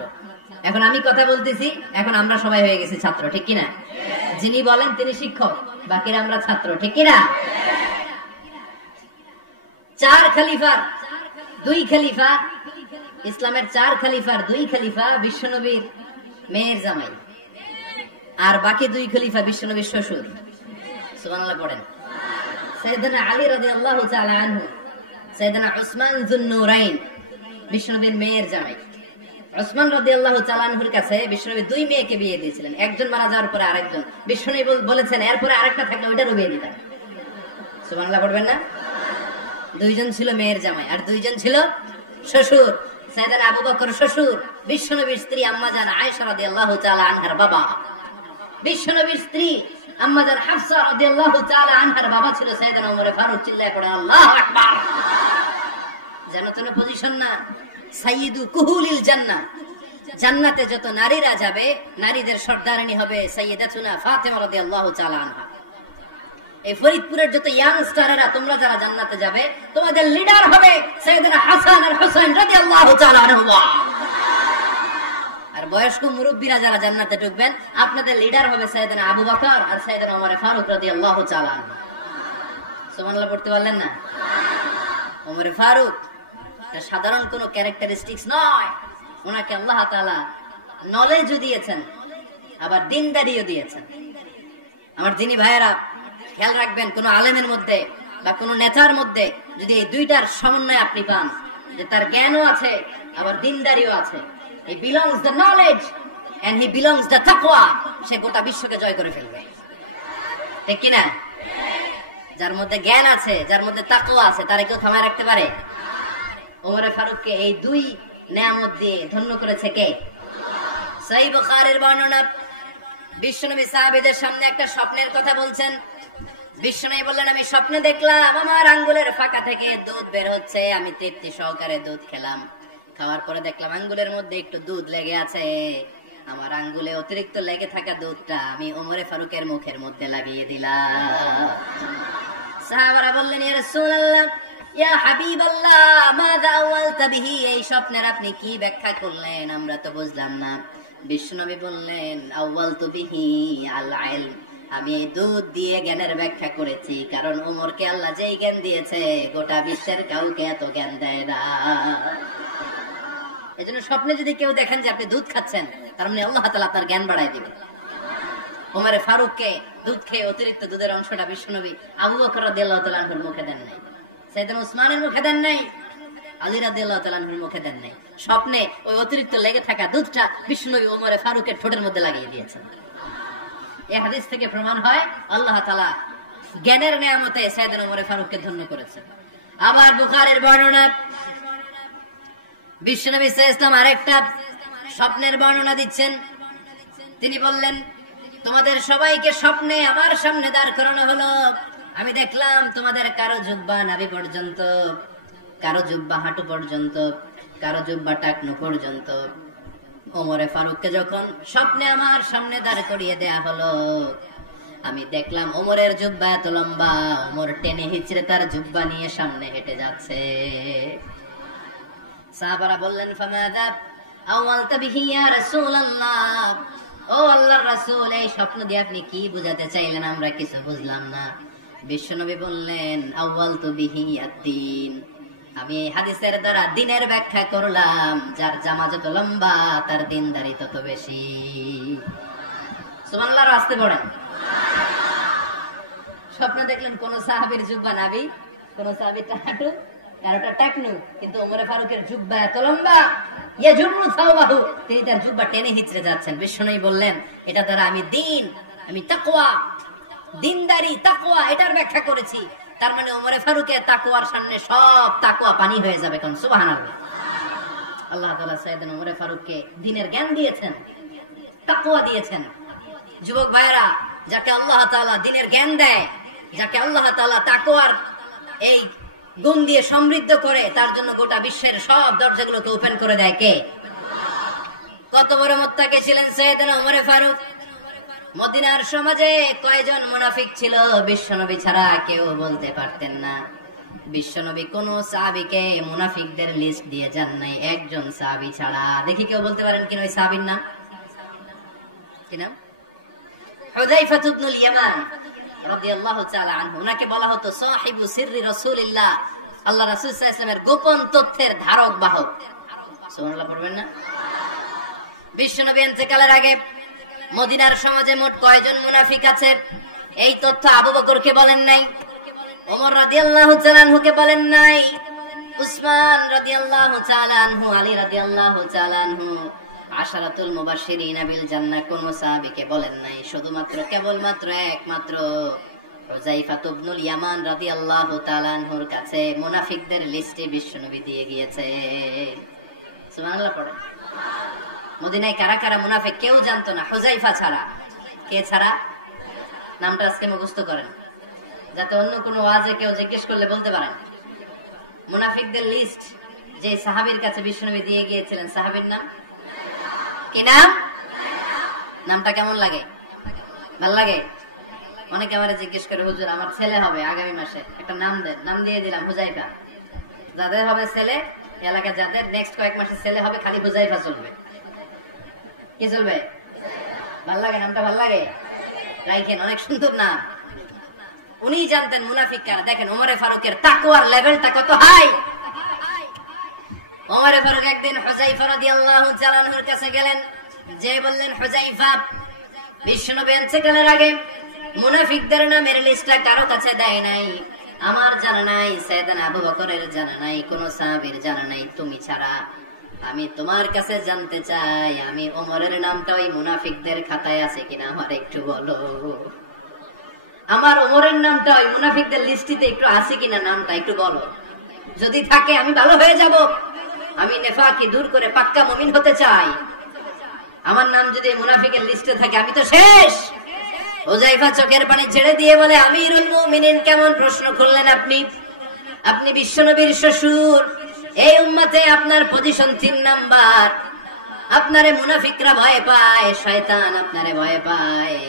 এখন আমি কথা বলতেছি, এখন আমরা সবাই হয়ে গেছি ছাত্র, ঠিক কিনা? যিনি বলেন তিনি শিক্ষক, বাকিরা আমরা ছাত্র, ঠিক কিনা? 4 খলিফার 2 খলিফা, ইসলামের 4 খলিফার 2 খলিফা বিশ্বনবীর মেয়ের জামাই, আর বাকি 2 খলিফা বিশ্বনবীর শ্বশুর। সুবহানাল্লাহ পড়েন। সাইয়েদনা আলী রাদিয়াল্লাহু তাআলা আনহু, সাইয়েদনা উসমান যুন-নূরাইন বিশ্বনবীর মেয়ের জামাই। উসমান রাদিয়াল্লাহু তাআলা আনহুর কাছে বিশ্বনবী 2 মেয়েকে বিয়ে দিয়েছিলেন। একজন মারা যাওয়ার পরে আরেকজন। বিশ্বনবী বলেছেন এরপরে আরেকটা থাকলে ওইটারও বিয়ে দিতেন। সুবহানাল্লাহ পড়বেন না? 2 জন ছিল মেয়ের জামাই আর 2 জন ছিল শ্বশুর। সাইয়েদনা আবু বকর শ্বশুর, বিশ্বনবীর স্ত্রী আম্মাজান আয়েশা রাদিয়াল্লাহু তাআলা আনহার বাবা। বিশ্বনবীর স্ত্রী আম্মাজান হাফসা রাদিয়াল্লাহু তাআলা আনহার বাবা ছিল সাইয়েদনা ওমর ফারুক। চিল্লায় পড়ে আল্লাহু আকবার। জানো তো পজিশন না? সাইয়্যিদু কুহুলিল জান্নাহ, জান্নাতে যত নারীরা যাবে, নারীদের সর্দারিনী হবে সাইয়্যিদাতুনা ফাতেমা রাদিয়াল্লাহু তাআলা আনহা। এই ফরিদপুরের যত ইয়াংস্টাররা, তোমরা যারা জান্নাতে যাবে, তোমাদের লিডার হবে সাইয়েদনা হাসান আর হুসাইন রাদিয়াল্লাহু তাআলা আনহুমা। আর বয়স্ক মুরব্বীরা যারা জান্নাতে ঢুকবেন, আপনাদের লিডার হবে সাইয়েদনা আবু বকর আর সাইয়েদনা ওমর ফারুক রাদিয়াল্লাহু তাআলা আনহু। সুবহানাল্লাহ পড়তে পারলেন না? ওমর ফারুক সাধারণ কোন ক্যারেক্টারিস্টিক্স নয়, ওনাকে আল্লাহ তাআলা নলেজও দিয়েছেন, আবার দিনদারিও দিয়েছেন। আমার দিনী ভাইয়েরা খেয়াল রাখবেন, কোন আলেমের মধ্যে বা কোন নেতার মধ্যে যদি এই দুইটার সমন্বয় আপনি পান, যে তার জ্ঞানও আছে আবার দিনদারিও আছে, এই belongs the knowledge and he belongs the taqwa, সে গোটা বিশ্বকে জয় করে ফেলবে। ঠিক কি না? যার মধ্যে জ্ঞান আছে, যার মধ্যে তাকওয়া আছে, তারে কেউ থামায় রাখতে পারে? ওমর ফারুককে এই দুই নেয়ামত দিয়ে ধন্য করেছে কে? সহিহ বুখারীর বর্ণনা, বিশ্বনবী সাহাবীদের সামনে একটা স্বপ্নের কথা বলছেন। বিশ্বনবী বললেন, আমি স্বপ্নে দেখলাম আমার আঙ্গুলের ফাঁকা থেকে দুধ বের হচ্ছে, আমি তৃপ্তি সহকারে দুধ খেলাম। খাওয়ার পরে দেখলাম আঙ্গুলের মধ্যে একটু দুধ লেগে আছে। আমার আঙ্গুলে অতিরিক্ত লেগে থাকা দুধটা আমি ওমর ফারুকের মুখের মধ্যে লাগিয়ে দিলাম। সাহাবারা বললেন, ইয়া রাসূলুল্লাহ, ইয়া হাবিবাল্লাহ, মাযা আওয়ালতা বিহি, এই স্বপ্নের আপনি কি ব্যাখ্যা করলেন, আমরা তো বুঝলাম না। বিশ্বনবী বললেন, আওয়ালতু বিহি আল ইলম, আমি এই দুধ দিয়ে জ্ঞানের ব্যাখ্যা করেছি, কারণ ওমরকে আল্লাহ যেই জ্ঞান দিয়েছে গোটা বিশ্বের কাউকে এত জ্ঞান দেয় না। এজন্য স্বপ্নে যদি কেউ দেখেন যে আপনি দুধ খাচ্ছেন, তার মানে আল্লাহ তাআলা আপনার জ্ঞান বাড়ায় দিবেন। ওমর ফারুককে দুধ খেয়ে অতিরিক্ত দুধের অংশটা বিশ্বনবী আবু বকর রাদিয়াল্লাহু তাআলা আনহুর মুখে দেন নাই, সাইয়েদনা উসমানের মুখে দেন নাই, আলী রাদিয়াল্লাহু তাআলা আনহুর মুখে দেন নাই। স্বপ্নে ওই অতিরিক্ত লেগে থাকা দুধটা বিশ্বনবী ওমর ফারুকের ঠোঁটের মধ্যে লাগিয়ে দিয়েছেন। এই হাদিস থেকে প্রমাণ হয় আল্লাহ তাআলা জ্ঞানের নিয়ামতে সাইয়েদনা ওমর ফারুককে ধন্য করেছেন। আবার বুখারীর বর্ণনা, বিশ্বনবী সাল্লাল্লাহু আলাইহি ওয়াসাল্লাম আরেকটা স্বপ্নের বর্ণনা দিচ্ছেন। তিনি বললেন, তোমাদের সবাইকে স্বপ্নে আমার সামনে দাঁড় করানো হলো। আমি দেখলাম তোমাদের কারো জুব্বা নাভি পর্যন্ত, কারো জুব্বা হাঁটু পর্যন্ত, কারো জুব্বা টাকনু পর্যন্ত। ওমরে ফারুককে যখন স্বপ্নে আমার সামনে দাঁড় করিয়ে দেয়া হলো, আমি দেখলাম ওমরের জুব্বা এত লম্বা, ওমর টেনে হিচড়ে তার জুব্বা নিয়ে সামনে হেঁটে যাচ্ছে। সাহাবারা বললেন, ফামাযা আওয়ালতা বিহি ইয়া রাসূলুল্লাহ, ও আল্লাহর রাসূল, এই স্বপ্ন দিয়ে আপনি কি বোঝাতে চাইলেন, আমরা কিছু বুঝলাম না। বিশ্বনবী বললেন, আওয়ালতু বিহি আদ-দীন, আমি এই হাদিসের দ্বারা দ্বীনের ব্যাখ্যা করলাম, যার জামা যত লম্বা তার দ্বীনদারি তত বেশি। সুবহানাল্লাহ, আসতে পড়েন। স্বপ্ন দেখলেন কোন সাহাবীর জুব্বা নাভি, কোন সাহাবীর হাঁটু, কারোটা টাকনু, কিন্তু ওমর ফারুকের জুব্বা এত লম্বা, ইয়াজুরু সাওবাহু, তিনি তার জুব্বা টেনে হিচড়ে যাচ্ছেন। বিশ্বনবী বললেন, এটা দ্বারা আমি দ্বীন, আমি তাকওয়া, দ্বীনদারি, তাকওয়া, এটার ব্যাখ্যা করেছি। তার মানে ওমর ফারুকের তাকওয়ার সামনে সব তাকওয়া পানি হয়ে যাবে। কোন সুবহানাল্লাহ। আল্লাহ তাআলা সাইয়েদনা ওমর ফারুককে দ্বীনের জ্ঞান দিয়েছেন, তাকওয়া দিয়েছেন। যুবক ভাইরা, যাকে আল্লাহ তাআলা দ্বীনের জ্ঞান দেয়, যাকে আল্লাহ তাআলা তাকওয়ার এই গুণ দিয়ে সমৃদ্ধ করে, তার জন্য গোটা বিশ্বের সব দরজাগুলোকে ওপেন করে দেয় কে? কত বড় মুত্তাকি ছিলেন সাইয়েদনা ওমর ফারুক। মদিনার সমাজে কয়জন মুনাফিক ছিল বিশ্বনবী ছাড়া কেউ বলতে পারতেন না। বিশ্বনবী কোন সাহাবীকে মুনাফিকদের লিস্ট দিয়ে যান নাই, একজন সাহাবী ছাড়া। দেখি কেউ বলতে পারেন কিনা ওই সাহাবীর নাম? কি নাম? হুযায়ফা ইবনুল ইয়ামান রাদিয়াল্লাহু তাআলা আনহু। ওনাকে বলা হতো সাহিবু সিররি রাসূলিল্লাহ, আল্লাহ রাসূল সাল্লাল্লাহু আলাইহি ওয়াসাল্লামের গোপন তথ্যের ধারক বাহক। সুবহানাল্লাহ পড়বেন না? বিশ্বনবী ইন্তেকালের আগে মদিনার সমাজে মোট কয়জন মুনাফিক আছে, এই তথ্য আবু বকরকে বলেন নাই, ওমর রাদিয়াল্লাহু তাআলা আনহুকে বলেন নাই, উসমান রাদিয়াল্লাহু তাআলা আনহু, আলী রাদিয়াল্লাহু তাআলা আনহু, আশারাতুল মুবাশশিরিনা বিল জান্নাহ কোন সাহাবীকে বলেন নাই। শুধুমাত্র কেবলমাত্র একমাত্র হুযায়ফা ইবনুল ইয়ামান রাদিয়াল্লাহু তাআলা আনহুর কাছে মুনাফিকদের লিস্টে বিশ্বনবী দিয়ে গিয়েছে। সুবহানাল্লাহ পড়েন। মদিনায় কারা কারা মুনাফিক কেউ জানতো না, হুযায়ফা ছাড়া। কে ছাড়া? নামটা আজকে মুখস্থ করেন, যাতে অন্য কোনো ওয়াজে কেউ জিজ্ঞেস করলে বলতে পারেন। মুনাফিকদের লিস্ট যে সাহাবীর কাছে বিশ্বনবী দিয়ে গিয়েছিলেন, সাহাবীর নাম কি? নাম? নামটা কেমন লাগে? ভাল লাগে? অনেকে আমারে জিজ্ঞেস করে, হুজুর আমার ছেলে হবে আগামী মাসে, একটা নাম দেন। নাম দিয়ে দিলাম হুযায়ফা। যাদের হবে ছেলে, এলাকা যাদের নেক্সট কয়েক মাসে ছেলে হবে, খালি হুযায়ফা চলবে। কি চলবে? ভাল লাগে? নামটা ভাল লাগে? রাইখেন, অনেক সুন্দর নাম। উনি জানতেন মুনাফিক কারা। দেখেন ওমর ফারুকের তাকওয়ার লেভেলটা কত হাই। ওমর ফারুক একদিন হুযায়ফা রাদিয়াল্লাহু তাআলা আনহুর কাছে গেলেন, যে বললেন, হুযায়ফা, বিশ্বনবী ইন্তেকালের আগে মুনাফিকদের নামের লিস্টটা কারো কাছে দেয় নাই, আমার জানা নাই, সাইয়েদনা আবু বকরের জানা নাই, কোন সাহাবীর জানা নাই, তুমি ছাড়া। আমি তোমার কাছে জানতে চাই, আমি ওমরের নামটা ওই মুনাফিকদের খাতায় আছে কিনা আমার একটু বলো। আমার ওমরের নামটা ওই মুনাফিকদের লিস্টিতে একটু আছে কিনা, নামটা একটু বলো। যদি থাকে আমি ভালো হয়ে যাব, আমি নেফাকি দূর করে পাক্কা মুমিন হতে চাই। আমার নাম যদি মুনাফিকের লিস্টে থাকে আমি তো শেষ। হুযায়ফা চোখের পানি ছেড়ে দিয়ে বলে, আমিরুল মুমিনিন, কেমন প্রশ্ন করলেন আপনি? আপনি বিশ্বনবীর শ্বশুর, এই উম্মতে আপনার পজিশন 3 নাম্বার। আপনারে মুনাফিকরা ভয় পায়, শয়তান আপনারে ভয় পায়।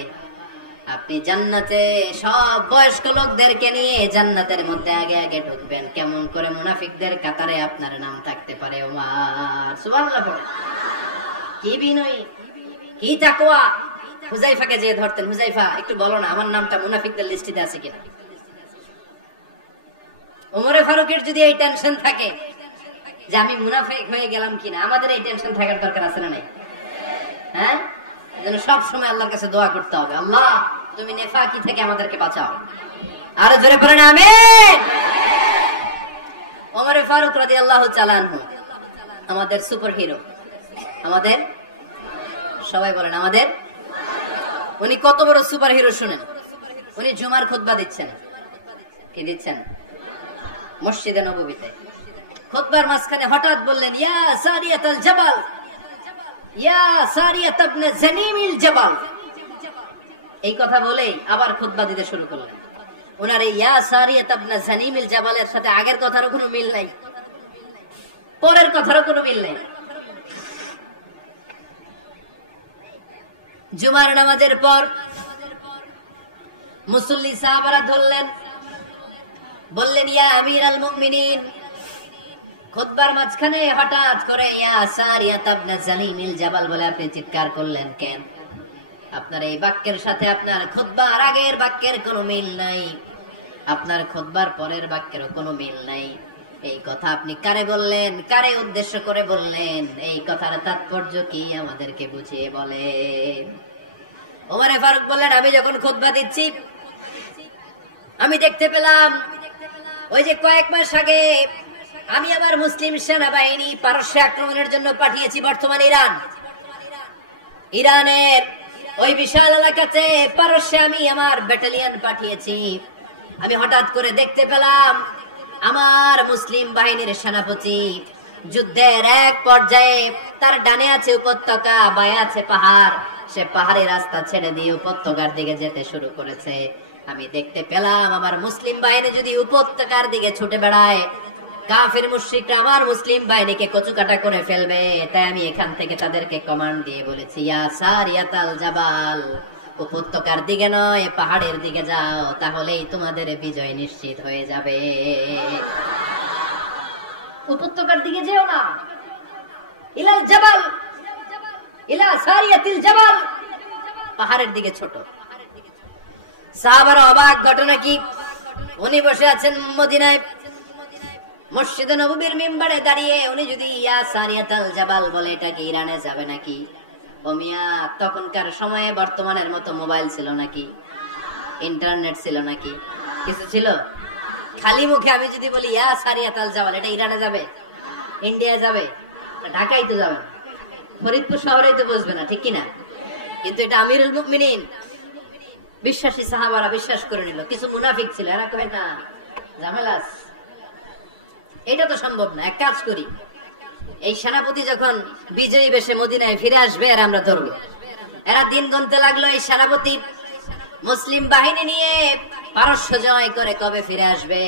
আপনি জান্নাতে সব বয়স্ক লোকদেরকে নিয়ে জান্নাতের মধ্যে আগে আগে ঢুকবেন, কেমন করে মুনাফিকদের কাতারে আপনার নাম থাকতে পারে ওমর? সুবহানাল্লাহ পড়ে। কি বিনয়ী, কি তাকওয়া। হুযায়ফাকে যে ধরতেন, হুযায়ফা একটু বলো না আমার নামটা মুনাফিকদের লিস্টিতে আছে কিনা। ওমরে ফারুকের যদি এই টেনশন থাকে যে আমি মুনাফিক হয়ে গেলাম কিনা, আমাদের এই টেনশন থাকার দরকার আছে না নাই? হ্যাঁ, এজন্য সব সময় আল্লাহর কাছে দোয়া করতে হবে, আল্লাহ তুমি নেফাকি থেকে আমাদেরকে বাঁচাও। আর জোরে পড়েন আমিন। ওমরে ফারুক রাদিয়াল্লাহু তাআলা আনহু আমাদের সুপার হিরো, আমাদের সবাই বলেন আমাদের। উনি কত বড় সুপার হিরো শুনেন। উনি জুমার খুতবা দিচ্ছেন। কি দিচ্ছেন? মসজিদে নববীতে। খুতবার মাঝখানে হঠাৎ বললেন, ইয়া সারিয়াতুল জাবাল, ইয়া সারিয়াত ইবনে জানিমিল জাবাল। এই কথা বলেই আবার খুতবা দিতে শুরু করলেন। ওনার এই ইয়া সারিয়াত ইবনে জানিমিল জাবালের সাথে আগের কথারও কোনো মিল নাই, পরের কথারও কোনো মিল নাই। জুমার নামাজের পর মুসল্লি সাহাবারা ধরলেন, বললেন, ইয়া আমিরাল মুমিনিন। খুতবার মাঝখানে হঠাৎ করে ইয়া সারিয়াত ইবনে জানিমিল জাবাল বলে আপনি চিৎকার করলেন কেন? আপনার এই বাক্যের সাথে আপনার খুতবার আগের বাক্যের কোনো মিল নাই, আপনার খুতবার পরের বাক্যেরও কোনো মিল নাই। এই কথা আপনি কারে বললেন, কারে উদ্দেশ্য করে বললেন? এই কথার তাৎপর্য কি আমাদেরকে বুঝিয়ে বলেন। ওমরে ফারুক বললেন, আমি যখন খুতবা দিচ্ছি আমি দেখতে পেলাম ওই যে কয়েক মাস আগে আমি আমার মুসলিম সেনাবাহিনী পারস্যে আক্রমণের জন্য পাঠিয়েছি, বর্তমান ইরান। ইরানের ওই বিশাল এলাকাতে পারস্যে আমি আমার ব্যাটালিয়ন পাঠিয়েছি। আমি হঠাৎ করে দেখতে পেলাম আমার মুসলিম বাহিনীর সেনাপতি যুদ্ধের এক পর্যায়ে তার ডানে আছে উপত্যকা, বায়ে আছে পাহাড়। সে পাহাড়ি রাস্তা ছেড়ে দিয়ে উপত্যকার দিকে যেতে শুরু করেছে। আমি দেখতে পেলাম আমার মুসলিম বাহিনী যদি উপত্যকার দিকে ছুটে বেড়ায়, কাফির মুশরিকরা আমার মুসলিম বাহিনীকে কচুকাটা করে ফেলবে। তাই আমি এখান থেকে তাদেরকে কমান্ড দিয়ে বলেছি, ইয়া সারিয়াতাল জাবাল, উপত্যকার দিকে নয় পাহাড়ের দিকে যাও, তাহলেই তোমাদের বিজয় নিশ্চিত হয়ে যাবে। উপত্যকার দিকে যেও না, ইলাল জাবাল, ইলা সারিয়াতিল জাবাল, পাহাড়ের দিকে ছোট। সাহাবারা অবাক, ঘটনা কি? উনি বসে আছেন মদিনায় মসজিদে নববীর মিম্বারে দাঁড়িয়ে, উনি যদি ইয়া সারিয়াতাল জাবাল বলে এটা কি ইরানে যাবে নাকি? ও মিয়া, তখনকার সময়ে বর্তমানের মতো মোবাইল ছিল নাকি? ইন্টারনেট ছিল নাকি? কিছু ছিল? খালি মুখে আমি যদি বলি ইয়া সারিয়াতাল জাবাল, এটা ইরানে যাবে, ইন্ডিয়া যাবে, ঢাকাই তো যাবে না, ফরিদপুর শহরে তো বসবে না, ঠিক কিনা? কিন্তু এটা আমিরুল মুমিনিন বিশ্বাসী সাহাবারা বিশ্বাস করে নিল। কিছু মুনাফিক ছিল, এরা কয় না ঝামেলা, এটা তো সম্ভব না, এক কাজ করি, এই সেনাপতি যখন বিজয়ী বেশে মদিনায় ফিরে আসবে আর আমরা ধরবো। এরা দিন গুনতে লাগলো, এই সেনাপতি মুসলিম বাহিনী নিয়ে পারস্য জয় করে কবে ফিরে আসবে।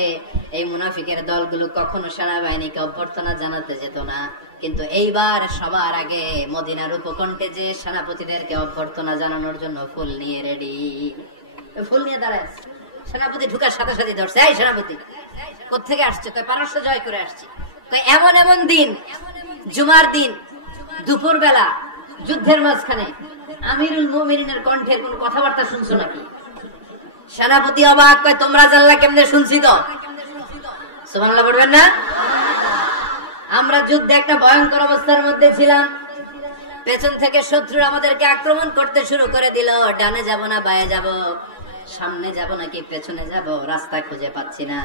এই মুনাফিকের দলগুলো কখনো সেনাবাহিনীকে অভ্যর্থনা জানাতে যেত না, কিন্তু এইবার সবার আগে মদিনার উপকণ্ঠে যে সেনাপতিদেরকে অভ্যর্থনা জানানোর জন্য ফুল নিয়ে রেডি। ফুল নিয়ে দাঁড়ায় সেনাপতি ঢুকার সাথে সাথে ধরছে, এই সেনাপতি কোত্থেকে আসছে? কয় পারস্য জয় করে আসছি। কয় এমন এমন দিন, জুমার দিন দুপুর বেলা যুদ্ধের মাঝখানে আমিরুল মুমিনিনের কণ্ঠে কোন কথাবার্তা শুনছো নাকি? সেনাপতি অবাক, কয় তোমরা জানলা কেমনে? শুনছি তো। সুবহানাল্লাহ পড়বেন না? আমরা যুদ্ধে একটা ভয়ঙ্কর অবস্থার মধ্যে ছিলাম, পেছন থেকে শত্রু আমাদেরকে আক্রমণ করতে শুরু করে দিল। ডানে যাব না বায়ে যাব, সামনে যাব নাকি পেছনে যাব, রাস্তা খুঁজে পাচ্ছি না।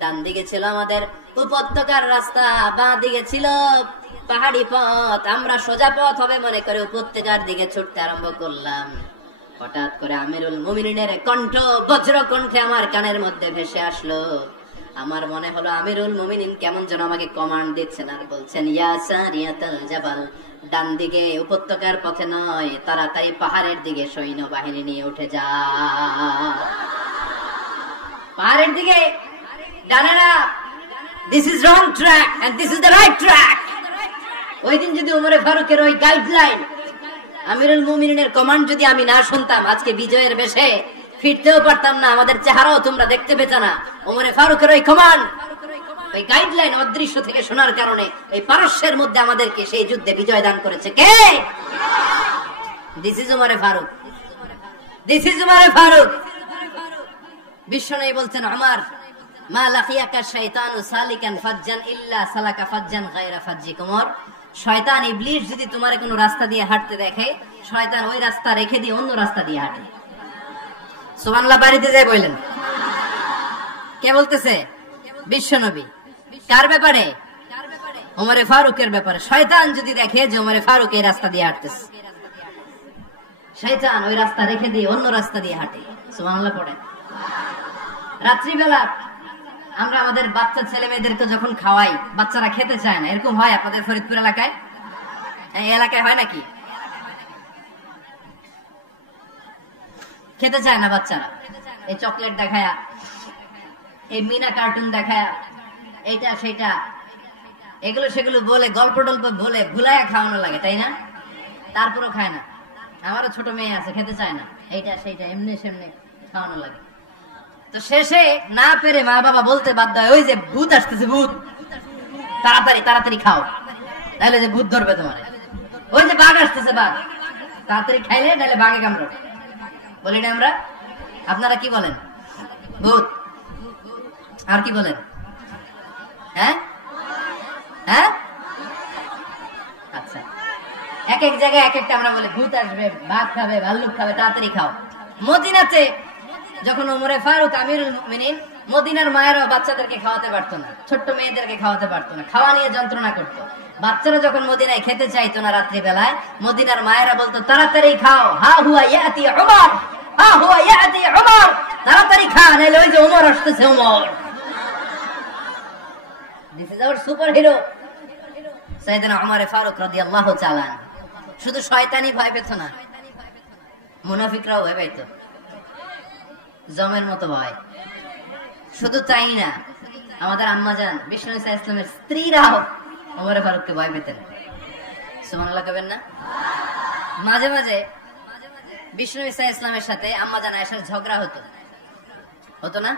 ডান দিকে ছিল আমাদের উপত্যকার রাস্তা, বাঁ দিকে ছিল পাহাড়ি পথ। আমরা সোজা পথ হবে মনে করে উপত্যকার দিকে ছুটতে আরম্ভ করলাম। হঠাৎ করে আমিরুল মুমিনিনের কণ্ঠ বজ্র কণ্ঠে আমার কানের মধ্যে ভেসে আসলো। আমার মনে হলো আমিরুল মুমিনিন কেমন যেন আমাকে কমান্ড দিচ্ছেন আর বলছেন, ইয়া সারিয়াতাল জাবাল, ডান দিকে উপত্যকার পথে নয়, তাড়াতাড়ি পাহাড়ের দিকে সৈন্যবাহিনী নিয়ে উঠে যা। পাহাড়ের দিকে, ডানে না। This is wrong track and this is the right track. ওই দিন যদি ওমরে ফারুকের ওই গাইডলাইন, আমিরুল মুমিনিনের কমান্ড যদি আমি না শুনতাম, আজকে বিজয়ের বেশে ফিরতেও পারতাম না, আমাদের চেহারাও তোমরা দেখতে পেতে না। ওমরে ফারুকের ওই কমান্ড, ওই গাইডলাইন অদৃশ্য থেকে শোনার কারণে এই পারস্যের মধ্যে আমাদেরকে সেই যুদ্ধে বিজয় দান করেছে কে? দিস ইজ ওমরে ফারুক, দিস ইজ ওমরে ফারুক। বিশ্বনবী বলছেন, আমার মা লাকিয়াকা শাইতানু সালিকান ফাজ্জান ইল্লা সালাকা ফাজ্জান গায়রা ফাজ্জিক ওমর। শয়তান ইবলিস যদি তোমার কোনো রাস্তা দিয়ে হাঁটতে দেখে, শয়তান ওই রাস্তা রেখে দিয়ে অন্য রাস্তা দিয়ে হাঁটে। সুবহানাল্লাহ বাড়িতে যাই বললেন। কে বলতেছে? বিশ্বনবী। কার ব্যাপারে? ওমরে ফারুকের ব্যাপারে। শয়তান যদি দেখে যে ওমরে ফারুক এই রাস্তা দিয়ে হাঁটতেছে, শয়তান ওই রাস্তা রেখে দিয়ে অন্য রাস্তা দিয়ে হাঁটে। সুবহানাল্লাহ পড়ে। রাত্রিবেলা আমরা আমাদের বাচ্চা ছেলে মেয়েদেরকে যখন খাওয়াই, বাচ্চারা খেতে চায় না, এরকম হয় আপনাদের ফরিদপুর এলাকায়? এই এলাকায় হয় নাকি? খেতে চায় না বাচ্চারা, এই চকলেট দেখায়া, এই মিনা কার্টুন দেখায়া, এইটা সেটা, এগুলো সেগুলো বলে, গল্প টল্প বলে ভুলায়া খাওয়ানো লাগে, তাই না? তারপরও খায় না। আমারও ছোট মেয়ে আছে, খেতে চায় না, এইটা সেইটা এমনি সেমনি খাওয়ানো লাগে। তো শেষে না পেরে মা বাবা বলতে বাধ্য হয়, ওই যে ভূত আসতেছে, ভূত, তাড়াতাড়ি তাড়াতাড়ি খাও, তাহলে যে ভূত ধরবে তোমার। ওই যে বাঘ আসতেছে, বাঘ, তাড়াতাড়ি খাইলে নাহলে বাঘে কামড়াবে। বলি না আমরা? আপনারা কি বলেন? ভূত। আর কি বলেন? হ্যাঁ হ্যাঁ, আচ্ছা, এক এক জায়গায় এক একটা আমরা বলি, ভূত আসবে, বাঘ খাবে, ভাল্লুক খাবে, তাড়াতাড়ি খাও। মদিনাতে যখন ওমরে ফারুক আমিরুল মুমিনিন, মদিনার মায়েরা বাচ্চাদেরকে খাওয়াতে পারতো না, ছোট্ট মেয়েদেরকে খাওয়াতে পারতো না, খাওয়া নিয়ে যন্ত্রণা করতো। বাচ্চারা যখন মদিনায় খেতে চাইতো না রাত্রি বেলায়, মদিনার মায়েরা বলতো, তাড়াতাড়ি খাও, হা হুয়া ইয়াতি উমর, হা হুয়া ইয়াতি উমর, তাড়াতাড়ি খা, নাহলে ওই যে ওমর আসতেছে, ওমর। This is our super hero সাইয়েদনা ওমর ফারুক রাদিয়াল্লাহু তাআলা। শুধু শয়তানি ভয় পেত না, মুনাফিকরাও ভয় পেত, জমের মতো ভয়। শুধু তাই না, আমাদের আম্মাজান বিষ্ণু ইসা ইসলামের স্ত্রীরাও ওমরে ফারুককে ভয় পেতেন। সুবহানাল্লাহ কবেন না? মাঝে মাঝে বিষ্ণু ইসা ইসলামের সাথে আম্মাজান আয়েশার ঝগড়া হতো, হতো না?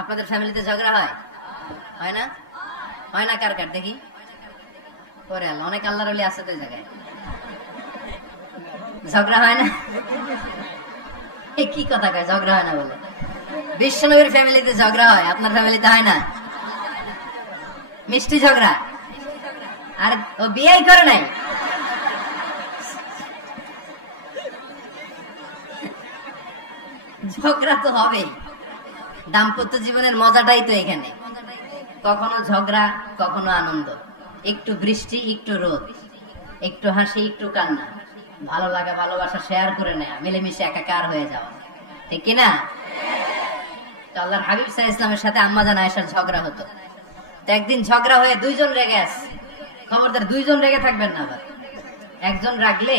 আপনাদের ফ্যামিলিতে ঝগড়া হয়? হয় না? হয় না? কার কার দেখি? ওরে আল্লাহ, অনেক আল্লাহর ওলি আছে তো এই জায়গায়। ঝগড়া হয় না? কি কথা কয়, ঝগড়া হয় না বলে? বিশ্বনবীর ফ্যামিলিতে ঝগড়া হয়, আপনার ফ্যামিলিতে হয় না? মিষ্টি ঝগড়া। আর ও বিয়েই করে নাই। ঝগড়া তো হবেই, দাম্পত্য জীবনের মজাটাই তো এখানে। কখনো ঝগড়া, কখনো আনন্দ, একটু বৃষ্টি, একটু রোদ, একটু হাসি, একটু কান্না, ভালো লাগা, ভালোবাসা শেয়ার করে নেয়া, মিলেমিশে একাকার হয়ে যাওয়া, ঠিক কিনা? আল্লাহর হাবিব সাল্লাল্লাহু আলাইহি ওয়াসাল্লামের সাথে আম্মাজান আয়েশার ঝগড়া হতো। তো একদিন ঝগড়া হয়ে দুইজন রেগে আছে। খবরদার, দুইজন রেগে থাকবেন না। আবার একজন রাগলে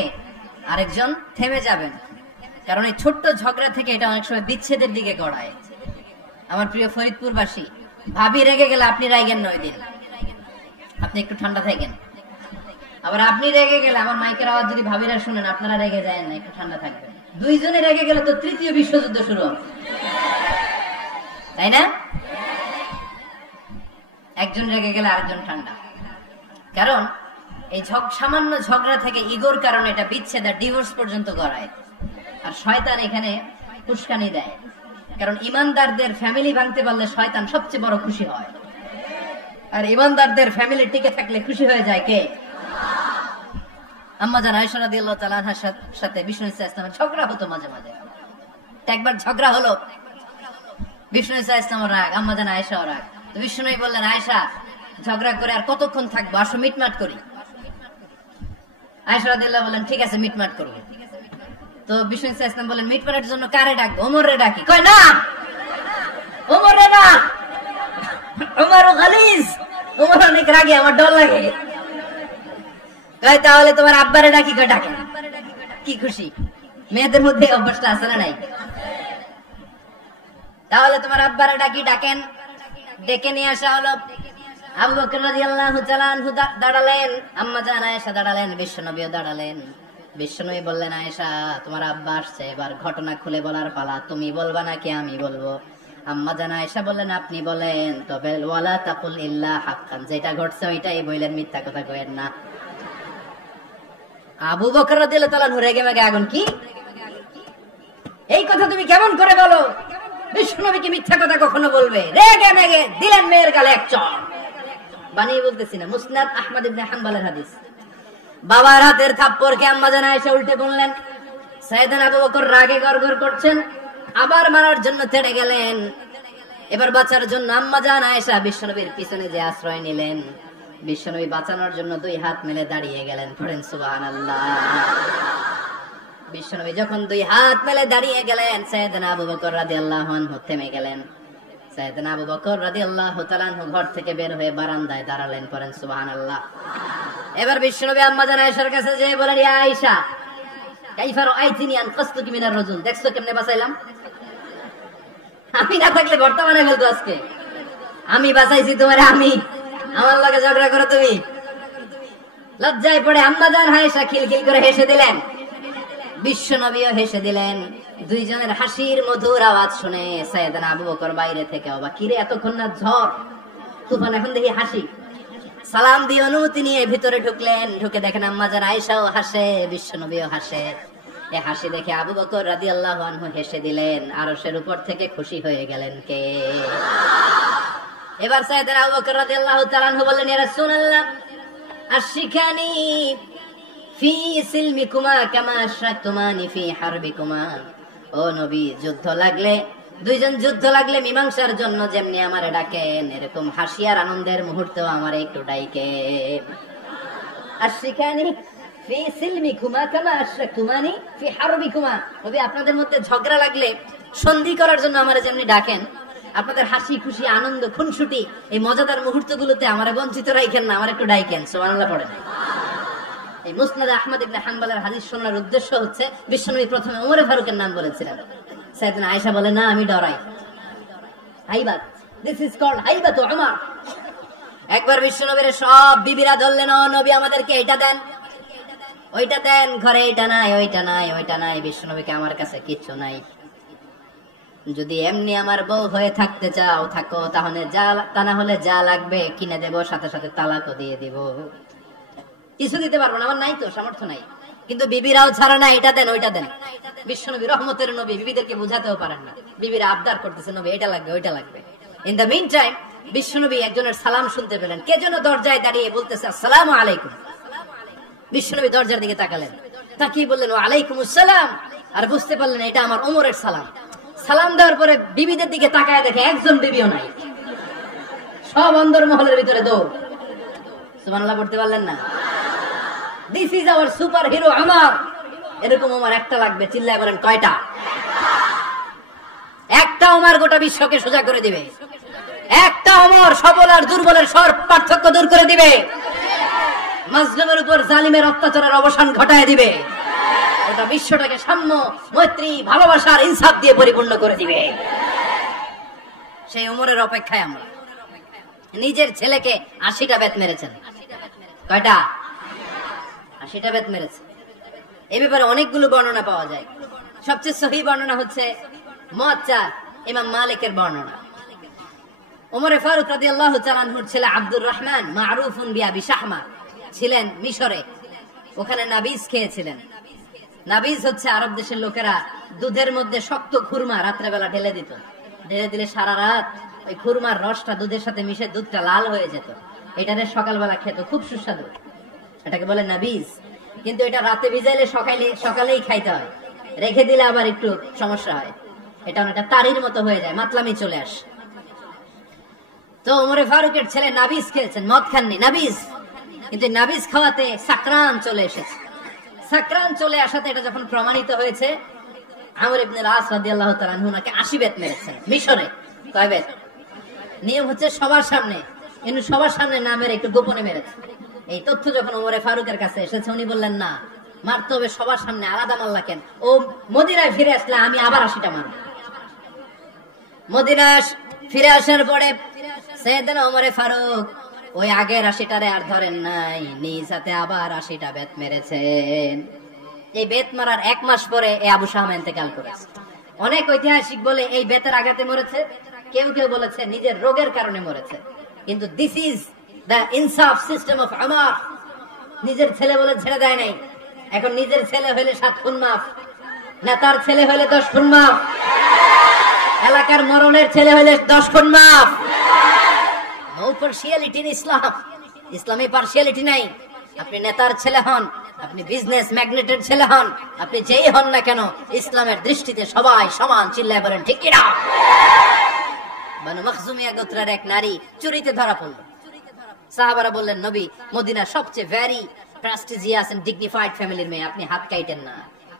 আরেকজন থেমে যাবেন, কারণ এই ছোট্ট ঝগড়া থেকে এটা অনেক সময় বিচ্ছেদের দিকে গড়ায়। আমার প্রিয় ফরিদপুরবাসী, ভাবি রেগে গেলে আপনি রাগেন না, ওই দিন আপনি একটু ঠান্ডা থাকেন। আবার আপনি রেগে গেলে, আমার মাইকের আওয়াজ যদি ভাবিরা শুনেন, আপনারা রেগে যায় না, একটু ঠান্ডা থাকবেন। দুইজনে রেগে গেলে তো তৃতীয় বিশ্বযুদ্ধ শুরু হবে, তাই না? একজন রেগে গেলে আরেকজন ঠান্ডা। কারণ এই সামান্য ঝগড়া থেকে, ইগোর কারণে এটা বিচ্ছেদ আর ডিভোর্স পর্যন্ত গড়ায়। আর শয়তান এখানে উস্কানি দেয়, কারণ ইমানদারদের ফ্যামিলি ভাঙতে পারলে শয়তান সবচেয়ে বড় খুশি হয়। আর ইমানদারদের ফ্যামিলি টিকে থাকলে খুশি হয়ে যায় কে? আম্মাজান আয়েশা রাদিয়াল্লাহু তাআলা আনহার সাথে বিষ্ণু ইসা ইসলামের ঝগড়া হতো মাঝে মাঝে। একবার ঝগড়া হলো, বিষ্ণু ইসলাম রাগ, আম্মা জান আয়েশা রাগ। তো বিষ্ণু বললেন, আয়েশা ঝগড়া করে আর কতক্ষণ থাকবো, আসো মিটমাট করি। আয়েশা রাদিয়াল্লাহু বললেন, ঠিক আছে মিটমাট করবো। তো বিষ্ণু ইসলাম বললেন, মিটমাটের জন্য কারে ডাকবো? ওমরে ডাকি। কয় না, ওমরে না, ওমর গালিজ, ওমর অনেক রাগে, আমার ডর লাগে। কয় তাহলে তোমার আব্বারে ডাকি। কয় ডাকে। কি খুশি, মেয়েদের মধ্যে অভ্যাসটা আছে না নাই? তাহলে তোমার আব্বারে ডাকি। ডাকেন, ডেকে নিয়ে আসা হলো। আবু বকর রাদিয়াল্লাহু তাআলা আনহু দাঁড়ালেন, আম্মা জান আয়েশা দাঁড়ালেন, বিশ্বনবীও দাঁড়ালেন। বিশ্বনবী বললেন, আয়েশা তোমার আব্বা আসছে, এবার ঘটনা খুলে বলার পালা, তুমি বলবা নাকি আমি বলবো? আম্মা জান আয়েশা বললেন, আপনি বলেন, তবে ওয়ালা তাকুল ইল্লা হাক্কান, যেটা ঘটছে ওইটাই বললেন, মিথ্যা কথা কইেন না। আবু বকর রাদিয়াল্লাহু তাআলা রেগে মেগে আগুন, কি এই কথা তুমি কেমন করে বলো? বিশ্বনবী কি মিথ্যা কথা কখনো বলবে? রেগে মেগে দিলেন মেয়ের গালে এক চড়। বানিয়ে বলতেছি না, মুসনাদ আহমদ ইবনে হাম্বলের হাদিস। বাবার হাতের থাপ্পড়কে আম্মা জান আয়েশা উল্টে বললেন। সাইয়েদনা আবু বকর রাগে গড়গড় করছেন, আবার মারার জন্য তেড়ে গেলেন। এবার বাঁচার জন্য আম্মা জান আয়েশা বিশ্বনবীর পিছনে যে আশ্রয় নিলেন, বিশ্বনবী বাঁচানোর জন্য দুই হাত মেলে দাঁড়িয়ে গেলেন। পড়েন সুবহানাল্লাহ। বিশ্বনবী যখন দুই হাত মেলে দাঁড়িয়ে গেলেন, সাইয়েদনা আবু বকর রাদিয়াল্লাহু আনহু থেমে গেলেন। সাইয়েদনা আবু বকর রাদিয়াল্লাহু তাআলা আনহু ঘর থেকে বের হয়ে বারান্দায় দাঁড়ালেন। পড়েন সুবহানাল্লাহ। এবার বিশ্বনবী আম্মা জান আয়েশার কাছে যেয়ে বলেন, ইয়া আয়েশা কাইফা রাআইতিনি আনকাসতুকি মিনার রাজুল, দেখছো কেমনে বাঁচাইলাম? আমি না থাকলে বর্তমানে বলতো আজকে আমি বাঁচাইছি তোমারে, আমি আমার লগে ঝগড়া করো তুমি। লজ্জায় পড়ে আম্মা জান আয়েশা খিলখিল করে হেসে দিলেন, বিশ্বনবীও হেসে দিলেন। দুইজনের হাসির মধুর আওয়াজ শুনে সাইয়েদনা আবু বকর বাইরে থেকে অবাক, কিরে এতক্ষণ না ঝড় তুফান, এখন দেখি হাসি। সালাম দিয়ে অনুমতি নিয়ে ভিতরে ঢুকলেন। ঢুকে দেখেন আম্মা জান আয়েশাও হাসে, বিশ্বনবীও হাসে। এই হাসি দেখে আবু বকর রাদিয়াল্লাহু আনহু হেসে দিলেন। আরশের উপর থেকে খুশি হয়ে গেলেন কে? এবার সাইয়েদনা আবু বকর রাদিয়াল্লাহু তাআলা আনহু বললেন, ইয়া রাসূলুল্লাহ আশিকানি ফি সিলমিকুমা কামা আশরাকতুমানি ফি হারবিকুমা। ও নবী, যুদ্ধ লাগলে, দুইজন যুদ্ধ লাগলে মীমাংসার জন্য যেমনি আমারে ডাকেন, এরকম হাসি আর আনন্দের মুহূর্তেও আমারে একটু ডাকেন। আশিকানি ফি সিলমিকুমা কামা আশরাকতুমানি ফি হারবিকুমা। নবী, আপনাদের মধ্যে ঝগড়া লাগলে সন্ধি করার জন্য আমারে যেমনি ডাকেন, আপনাদের হাসি খুশি আনন্দ খুনসুটি এই মজাদার মুহূর্তগুলোতে আমারে বঞ্চিত রাখেন না, আমার একটু ডাকেন। সুবহানাল্লাহ পড়েন। এই মুসনাদ আহমদ ইবনে হাম্বলের হাদিস শোনার উদ্দেশ্য হচ্ছে, বিশ্বনবী প্রথমে ওমর ফারুকের নাম বলেছিলেন। সাইয়েদনা আয়েশা বলে, না আমি ডরাই। হাইবাত, দিস ইজ কল্ড হাইবাত উমর। একবার বিশ্বনবীর সব বিবিরা ধরলেন, ও নবী আমাদেরকে এটা দেন, ওইটা দেন, ঘরে এটা নাই, ওইটা নাই, ওইটা নাই। বিশ্বনবীকে, আমার কাছে কিচ্ছু নাই, যদি এমনি আমার বউ হয়ে থাকতে চাও থাকো, তাহলে যা, তা না হলে যা লাগবে কিনে দেব, সাথে সাথে তালাকও দিয়ে দিব। কিছু দিতে পারবো না, আমার নাই তো, সামর্থ্য নাই। কিন্তু বিবিরাও ছাড়া না, এটা দেন ওইটা দেন। বিশ্বনবী রহমতের নবী, বিবিদেরকে বোঝাতেও পারেন না। বিবিরা আবদার করতেছে, নবী এটা লাগবে ওইটা লাগবে। ইন দ্য মিন টাইম বিশ্বনবী একজনের সালাম শুনতে পেলেন। কে যেন দরজায় দাঁড়িয়ে বলতেছে, আসসালামু আলাইকুম। বিশ্বনবী দরজার দিকে তাকালেন, তাকিয়ে বললেন, ওয়া আলাইকুমুস সালাম। আর বুঝতে পারলেন এটা আমার ওমরের সালাম। সালাম দেওয়ার পরে বিবিদের দিকে তাকায় দেখে একজন বিবিও নাই, সব অন্দর মহলের ভিতরে দৌড়। সুবহানাল্লাহ পড়তে পারলেন না? This is our super hero Omar. এরকম ওমর একটা লাগবে, চিল্লায় বলেন কয়টা? একটা ওমর গোটা বিশ্বকে সোজা করে দিবে। একটা ওমর সবল আর দুর্বলের সব পার্থক্য দূর করে দিবে। মাজলুমের উপর জালিমের অত্যাচারের অবসান ঘটায় দিবে। গোটা বিশ্বটাকে সাম্য, মৈত্রী, ভালোবাসার ইনসাফ দিয়ে পরিপূর্ণ করে দিবে। সেই ওমরের অপেক্ষায় আমরা। নিজের ছেলেকে 80টা বেত মেরেছেন। কয়টা? 80টা বেত মেরেছে। এই ব্যাপারে অনেকগুলো বর্ণনা পাওয়া যায়। সবচেয়ে সহিহ বর্ণনা হচ্ছে মুয়াত্তা ইমাম মালিকের বর্ণনা। ওমর ফারুক রাদিয়াল্লাহু তাআলা আনহুর ছেলে আব্দুর রহমান মারুফুন বিআবি শাহমা ছিলেন মিশরে। ওখানে নাবিজ খেয়েছিলেন। নাবিজ হচ্ছে আরব দেশের লোকেরা দুধের মধ্যে শক্ত খুরমা রাত্রেবেলা ঢেলে দিত। ঢেলে দিলে সারা রাত ওই খুরমার রসটা দুধের সাথে মিশে দুধটা লাল হয়ে যেত। এটারে সকালবেলা খেত, খুব সুস্বাদু। এটাকে বলে নাবিজ। কিন্তু এটা রাতে ভিজাইলে সকালেই খাইতে হয়, রেখে দিলে আবার একটু সমস্যা হয়। এটা অনেকটা তারির মতো হয়ে যায়, মাতলামি চলে আসে। তো ওমরে ফারুকের ছেলে নাবিজ খেয়েছেন, মদ খাননি, নাবিজ, কিন্তু নাবিজ খাওয়াতে সাকরান চলে এসেছে। সাকরান চলে আসাতে এটা যখন প্রমাণিত হয়েছে, আমর ইবনে আস রাদিয়াল্লাহু তাআলা আনহু নাকি 80 বেত মেরেছেন মিশরে। কয় বেত? নিয়ম হচ্ছে সবার সামনে, কিন্তু সবার সামনে না মেরে একটু গোপনে মেরেছে। এই তথ্য যখন ওমরে ফারুকের কাছে এসেছে, উনি বললেন না, মারতে হবে সবার সামনে, আলাদা মারলা কেন? ও মদিনায় ফিরে আসলে আমি আবার 80টা মারব। মদিনা ফিরে আসার পরে সাইয়েদনা ওমরে ফারুক ওই আগের 80টারে আর ধরেন নাই, নিজ হাতে আবার 80টা বেত মেরেছেন। এই বেত মারার 1 মাস পরে এই আবু শামা ইন্তেকাল করেছে। অনেক ঐতিহাসিক বলে এই বেতের আঘাতে মরেছে, কেউ কেউ বলেছে নিজের রোগের কারণে মরেছে। কিন্তু দিস ইজ দ্য ইনসাফ সিস্টেম অফ আমার। নিজের ছেলে বলে ছেড়ে দেয় নাই। এখন নিজের ছেলে হইলে 7 খুন মাফ, নেতার ছেলে হইলে 10 খুন মাফ, এলাকার মরণের ছেলে হইলে 10 খুন মাফ। নো পার্সিয়ালিটি ইন ইসলাম। ইসলামে পার্সিয়ালিটি নাই। আপনি নেতার ছেলে হন, আপনি বিজনেস ম্যাগনেটের ছেলে হন, আপনি যেই হন না কেন, ইসলামের দৃষ্টিতে সবাই সমান। চিল্লায় বলেন ঠিক কিনা? বানু মখজুমিয়া গোত্রের এক নারী চুরিতে ধরা পড়ল। সাহাবারা বললেন, নবী, মদিনা সবচেয়ে ভেরি প্রেস্টিজিয়াস এন্ড ডিগনিফাইড ফ্যামিলির মেয়ে, আপনি হাত কাটেন না,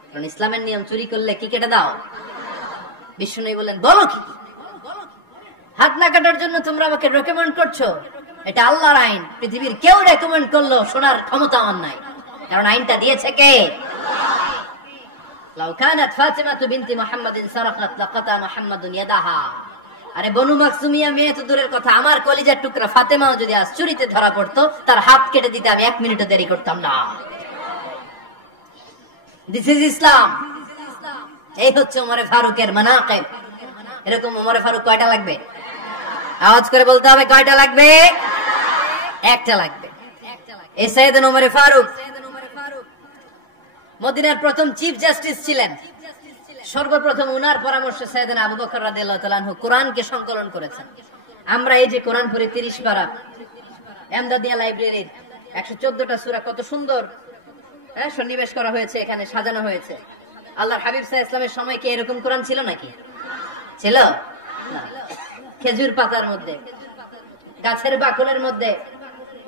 কারণ ইসলামের নিয়ম চুরি করলে কি কেটে দাও। বিষ্ণু বললেন, বলো কি, হাত না কাটার জন্য তোমরা আমাকে রেকমেন্ড করছো? এটা আল্লাহর আইন, পৃথিবীর কেউ রেকমেন্ড করলো শোনার ক্ষমতা আমার নাই, কারণ আইনটা দিয়েছে কে? লাউ কানাত ফাতিমাতু বিনতি মুহাম্মাদিন সারাকাত লাকাতা মুহাম্মাদুন ইয়াদাহা। আরে বনু মাকসুমিয়া মেয়ে তো দূরের কথা, আমার কলিজার টুকরা ফাতেমাও যদি আজ চুরিতে ধরা পড়তো, তার হাত কেটে দিতে আমি 1 মিনিটও দেরি করতাম না। দিস ইজ ইসলাম। এই হচ্ছে ওমরে ফারুকের মানাকিব। এরকম ওমরে ফারুক কয়টা লাগবে? আওয়াজ করে বলতে হবে, কয়টা লাগবে? একটা লাগবে। এই সাইয়েদনা ওমরে ফারুক মদিনার প্রথম চিফ জাস্টিস ছিলেন। সর্বপ্রথম উনার পরামর্শে সাইয়েদনা আবু বকর রাদিয়াল্লাহু তাআলা আনহু কোরআনকে সংকলন করেছেন। আমরা এই যে কোরআন পড়ি 30 পারা, এমদাদিয়া লাইব্রেরির 114টা সূরা, কত সুন্দর সন্নিবেশ করা হয়েছে, এখানে সাজানো হয়েছে। আল্লাহর হাবিব সাল্লাল্লাহু আলাইহি ওয়াসাল্লামের সময় কি এরকম কোরআন ছিল নাকি? ছিল না। খেজুর পাতার মধ্যে, গাছের বাকলের মধ্যে,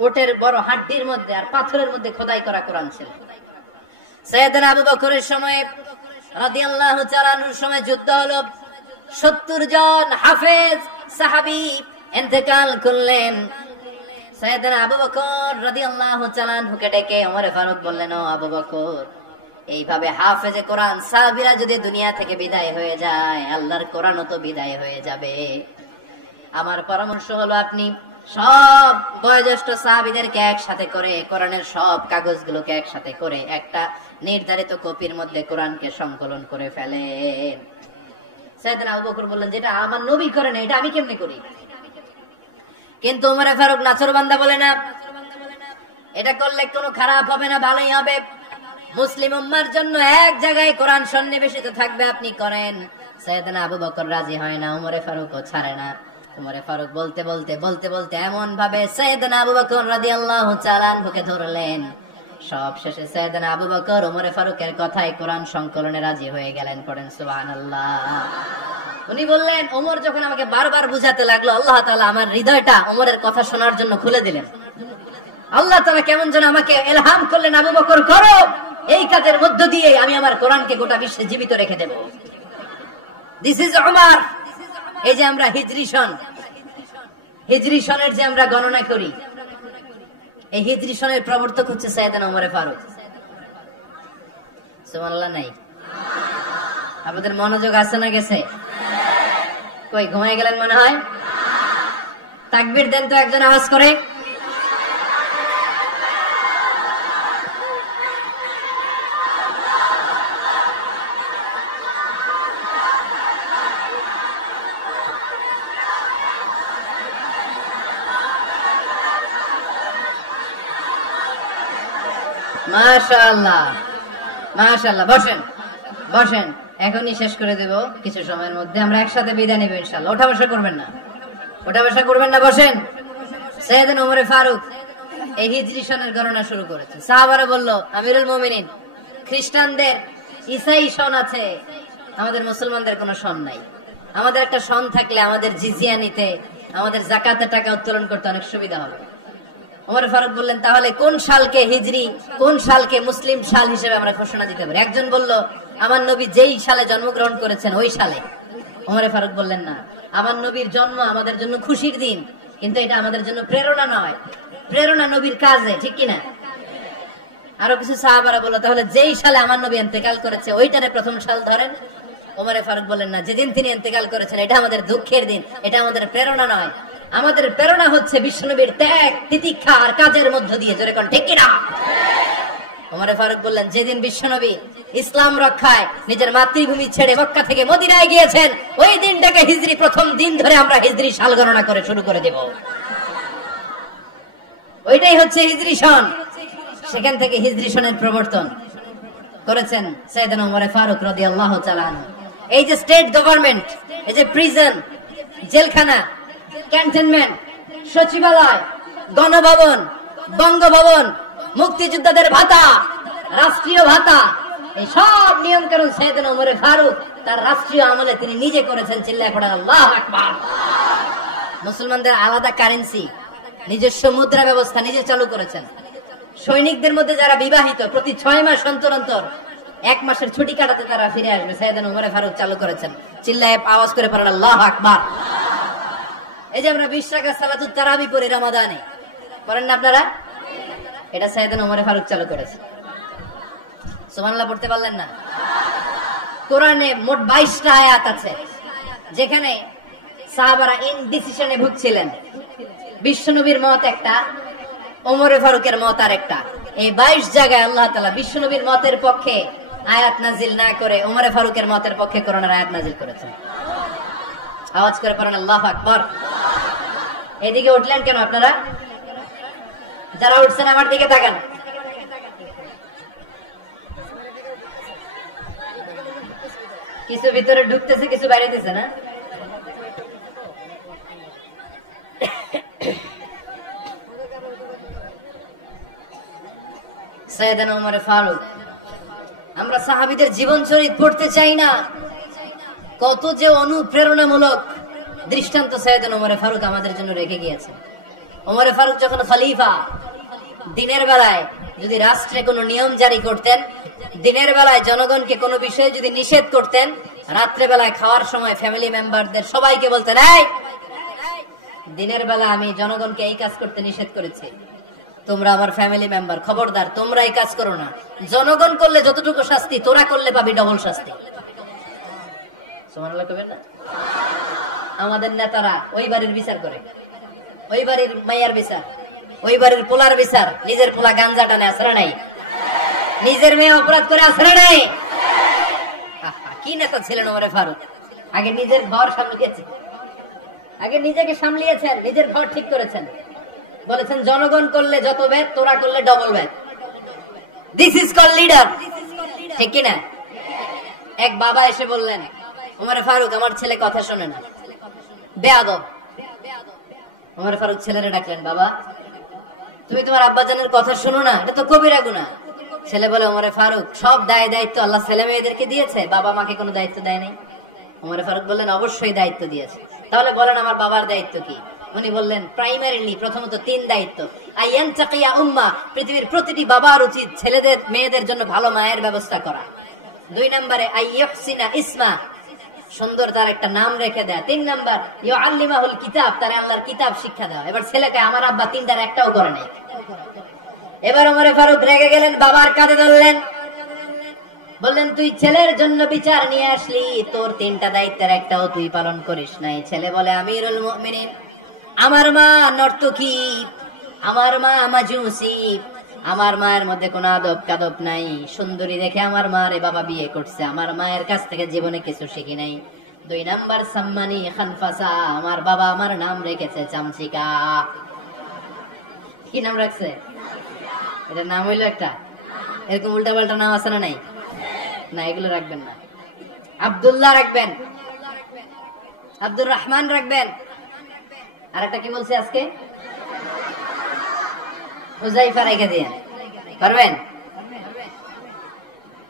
ওটের বড় হাড্ডির মধ্যে আর পাথরের মধ্যে খোদাই করা কোরআন ছিল। সাইয়েদনা আবু বকরের সময় রাদিয়াল্লাহু তাআলা আনহুর সময় যুদ্ধ হলো, 70 জন হাফেজ সাহাবী ইন্তেকাল করলেন। সাইয়েদনা আবু বকর রাদিয়াল্লাহু তাআলা আনহুকে ডেকে ওমর ফারুক বললেন, ও আবু বকর, এইভাবে হাফেজে কোরআন সাহাবীরা যদি দুনিয়া থেকে বিদায় হয়ে যায়, আল্লাহর কোরআনও তো বিদায় হয়ে যাবে। আমার পরামর্শ হলো আপনি সব বয়োজ্যেষ্ঠ সাহাবীদেরকে একসাথে করে কোরআনের সব কাগজগুলোকে একসাথে করে একটা নির্ধারিত কপির মধ্যে কোরআনকে সংকলন করে ফেলেন। সাইয়েদনা আবু বকর বললেন, যেটা আমার নবী করেন এটা আমি কেমনে করি? কিন্তু ওমর ফারুক নাছরবান্দা বলে না, এটা করলে কোনো খারাপ হবে না, ভালোই হবে। মুসলিম উম্মার জন্য এক জায়গায় কোরআন সন্নিবেশিত থাকবে, আপনি করেন। সাইয়েদনা আবু বকর রাজি হয় না, ওমর ফারুকও ছাড়ে না। ওমর ফারুক বলতে বলতে বলতে বলতে এমন ভাবে সাইয়েদনা আবু বকর রাদিয়াল্লাহু তাআলা আনহুকে ধরলেন, সব শেষে সাইয়েদনা আবু বকর ওমর ফারুকের কথায় কোরআন সংকলনে রাজি হয়ে গেলেন। পড়েন সুবহানাল্লাহ। উনি বললেন, ওমর যখন আমাকে বারবার বুঝাতে লাগলো, আল্লাহ তাআলা আমার হৃদয়টা ওমরের কথা শোনার জন্য খুলে দিলেন। আল্লাহ তাআলা কেমন যেন আমাকে ইলহাম করলেন, আবু বকর করো, এই কাজের মধ্য দিয়ে আমি আমার কোরআনকে গোটা বিশ্বে জীবিত রেখে দেব। This is Umar. এই যে আমরা হিজরি সনের যে আমরা গণনা করি, এই হিজরি সনের প্রবর্তক হচ্ছে সাইয়েদনা ওমর ফারুক। সুবহানাল্লাহ নাই? আপনাদের মনোযোগ আছে না গেছে? কই ঘুমায় গেলেন মনে হয়? তাকবীর দেন তো একজন আওয়াজ করে। মাশাআল্লাহ, মাশাআল্লাহ। বসেন বসেন, এখনই শেষ করে দেব কিছু সময়ের মধ্যে। আমরা একসাথে বিদায় নেব ইনশাআল্লাহ। ওঠা বসা করবেন না, ওঠা বসা করবেন না, বসেন। সাইয়েদনা ওমর ফারুক এই হিজরি সনের গণনা শুরু করেছে। সাহাবারা বলল, আমিরুল মুমিনিন, খ্রিস্টানদের ঈসাই সন আছে, আমাদের মুসলমানদের কোনো সন নাই। আমাদের একটা সন থাকলে আমাদের জিজিয়া নিতে, আমাদের জাকাতের টাকা উত্তোলন করতে অনেক সুবিধা হবে। ওমর ফারুক বললেন, তাহলে কোন সালকে হিজরি, কোন সালকে মুসলিম সাল হিসেবে আমরা ঘোষণা দিতে পারি? একজন বলল, আমার নবী যেই সালে জন্মগ্রহণ করেছেন ওই সালে। ওমর ফারুক বললেন, না, আমার নবীর জন্ম আমাদের জন্য খুশির দিন, কিন্তু এটা আমাদের জন্য প্রেরণা নয়। প্রেরণা নবীর কাজে, ঠিক কিনা? আরো কিছু সাহাবারা বলল, তাহলে যেই সালে আমার নবী ইন্তেকাল করেছে ওইটারে প্রথম সাল ধরেন। ওমর ফারুক বললেন, না, যেদিন তিনি ইন্তেকাল করেছেন এটা আমাদের দুঃখের দিন, এটা আমাদের প্রেরণা নয়। আমাদের প্রেরণা হচ্ছে বিশ্বনবীর ত্যাগ, তিতিক্ষা আর কাজের মধ্য দিয়ে। জোরে কোন ঠিক কিনা? ওমর ফারুক বললেন, যেদিন বিশ্বনবী ইসলাম রক্ষায় নিজের মাতৃভূমি ছেড়ে মক্কা থেকে মদিনায় গিয়েছেন, ওই দিনটাকে হিজরি প্রথম দিন ধরে আমরা হিজরি সাল গণনা করে শুরু করে দেব। ওইটাই হচ্ছে হিজরি সন। সেখান থেকে হিজরি সনের প্রবর্তন করেছেন সাইয়েদনা ওমর ফারুক রাদিয়াল্লাহু তাআলা আনহু। এই যে স্টেট গভর্নমেন্ট, এই যে প্রিজন, জেলখানা, ক্যান্টনমেন্ট, সচিবালয়, গণভবন, বঙ্গভবন, মুক্তিযোদ্ধাদের ভাতা, রাষ্ট্রীয় ভাতা, এই সব নিয়ম কানুন সাইয়েদনা ওমর ফারুক তার রাষ্ট্রীয় আমলে তিনি নিজে করেছেন। চিল্লায় পড়েন আল্লাহু আকবার। মুসলমানদের আলাদা কারেন্সি, নিজস্ব মুদ্রা ব্যবস্থা নিজে চালু করেছেন। সৈনিকদের মধ্যে যারা বিবাহিত, প্রতি 6 মাস অন্তর অন্তর 1 মাসের ছুটি কাটাতে তারা ফিরে আসবে, সাইয়েদনা ওমর ফারুক চালু করেছেন। চিল্লায় আওয়াজ করে পড়েন আল্লাহু আকবার। এই যে আমরা 20 রাকাত সালাতুত তারাবি পড়ি রমাদানে, পড়েন না আপনারা? এটা সাইয়েদনা ওমর ফারুক চালু করেছে। সুবহানাল্লাহ পড়তে পারলেন না? কোরআনে মোট 22টা আয়াত আছে যেখানে সাহাবারা ইনডিসিশনে ভুগছিলেন। বিশ্বনবীর মত একটা, ওমর ফারুকের মত আর একটা। এই 22 জায়গায় আল্লাহ তাআলা বিশ্বনবীর মতের পক্ষে আয়াত নাজিল না করে ওমর ফারুকের মতের পক্ষে কোরআনের আয়াত নাজিল করেছেন। আওয়াজ করে পড়েন আল্লাহু আকবার। এদিকে উঠলেন কেন আপনারা? যারা উঠছেন আমার দিকে তাকান। কিছু ভিতরে ঢুকতেছে, কিছু বাইরে দিতেছে না? সাইয়েদনা ওমর ফারুক, আমরা সাহাবীদের জীবন চরিত পড়তে চাই না, কত যে অনুপ্রেরণামূলক দৃষ্টান্ত সাইয়েদনা ওমর ফারুক আমাদের জন্য রেখে গিয়েছে। ওমর ফারুক যখন খলিফা, দিনের বেলায় যদি রাষ্ট্রে কোনো নিয়ম জারি করতেন, দিনের বেলায় জনগণকে কোনো বিষয়ে যদি নিষেধ করতেন, রাত্রে বেলায় খাওয়ার সময় ফ্যামিলি মেম্বারদের সবাইকে বলতেন, এই দিনের বেলা আমি জনগণকে এই কাজ করতে নিষেধ করেছি, তোমরা আমার ফ্যামিলি মেম্বার, খবরদার তোমরা এই কাজ করো না। জনগণ করলে যতটুকু শাস্তি, তোরা করলে পাবি ডবল শাস্তি। সুবহানাল্লাহ কইবেন না? আমাদের নেতারা ওই বাড়ির বিচার করে, ওই বাড়ির মাইয়ার বিচার, ওই বাড়ির পোলার বিচার। নিজের পোলা গাঞ্জা টানে, আসরা নাই? নিজের মেয়ে অপরাধ করে, আসরা নাই? কি নেতা ছিলেন ওমর ফারুক! আগে নিজের ঘর সামলিয়েছেন, আগে নিজেকে সামলিয়েছেন, নিজের ঘর ঠিক করেছেন। বলেছেন জনগণ করলে যত ব্যাড, তোরা করলে double bad. This is call leader, ঠিক কিনা? এক বাবা এসে বললেন, ওমর ফারুক আমার ছেলে কথা শোনে না, বেয়াদব। ওমর ফারুক ছেলেরে ডাকলেন, বাবা তুমি তোমার আব্বাজানের কথা শোনো না, এটা তো কবিরা গুনাহ। ছেলে বলে, ওমর ফারুক সব দায় দায়িত্ব আল্লাহ ছেলে মেয়েদেরকে দিয়েছে, বাবা মাকে কোনো দায়িত্ব দেয় নাই। ওমর ফারুক বললেন, অবশ্যই দায়িত্ব দিয়েছে। তাহলে বলেন আমার বাবার দায়িত্ব কি? উনি বললেন, প্রাইমারিলি প্রথমত 3 দায়িত্ব। আইয়ান তাকিয়া উম্মা, পৃথিবীর প্রতিটি বাবার উচিত ছেলেদের মেয়েদের জন্য ভালো মায়ের ব্যবস্থা করা। 2 নম্বরে আইয়ুহসিনা ইসমা, সুন্দর তার একটা নাম রেখে দেয়া। 3 নম্বর ইউআল্লিমাহুল কিতাব, তার আল্লাহর কিতাব শিক্ষা দেওয়া। এবার ছেলেকে আমার আব্বা 3টার একটাও করে নাই। এবার ওমর ফারুক রেগে গেলেন, বাবার কাঁধে ধরলেন, বললেন তুই ছেলের জন্য বিচার নিয়ে আসলি, তোর 3টা দায়িত্বের একটাও তুই পালন করিস নাই। ছেলে বলে, আমিরুল মুমিনিন আমার মা নর্তকী, আমার মা মাজুসি, আমার মায়ের মধ্যে কোনো আদব কাদব নাই, সুন্দরী দেখে আমার মারে বাবা বিয়ে করছে, আমার মায়ের কাছ থেকে জীবনে কিছু শিখি নাই। 2 নাম্বার সাম্মানি খানফাসা, আমার বাবা আমার নাম রেখেছে চামচিকা। কি নাম রাখছে? এটা নাম হইলো একটা, এরকম উল্টা পাল্টা নাম আছে না? নাই না, এগুলো রাখবেন না। আব্দুল্লাহ রাখবেন, আব্দুর রহমান রাখবেন, আর একটা কি বলছে আজকে, হুজাইফা রেখে দিয়েন, পারবেন?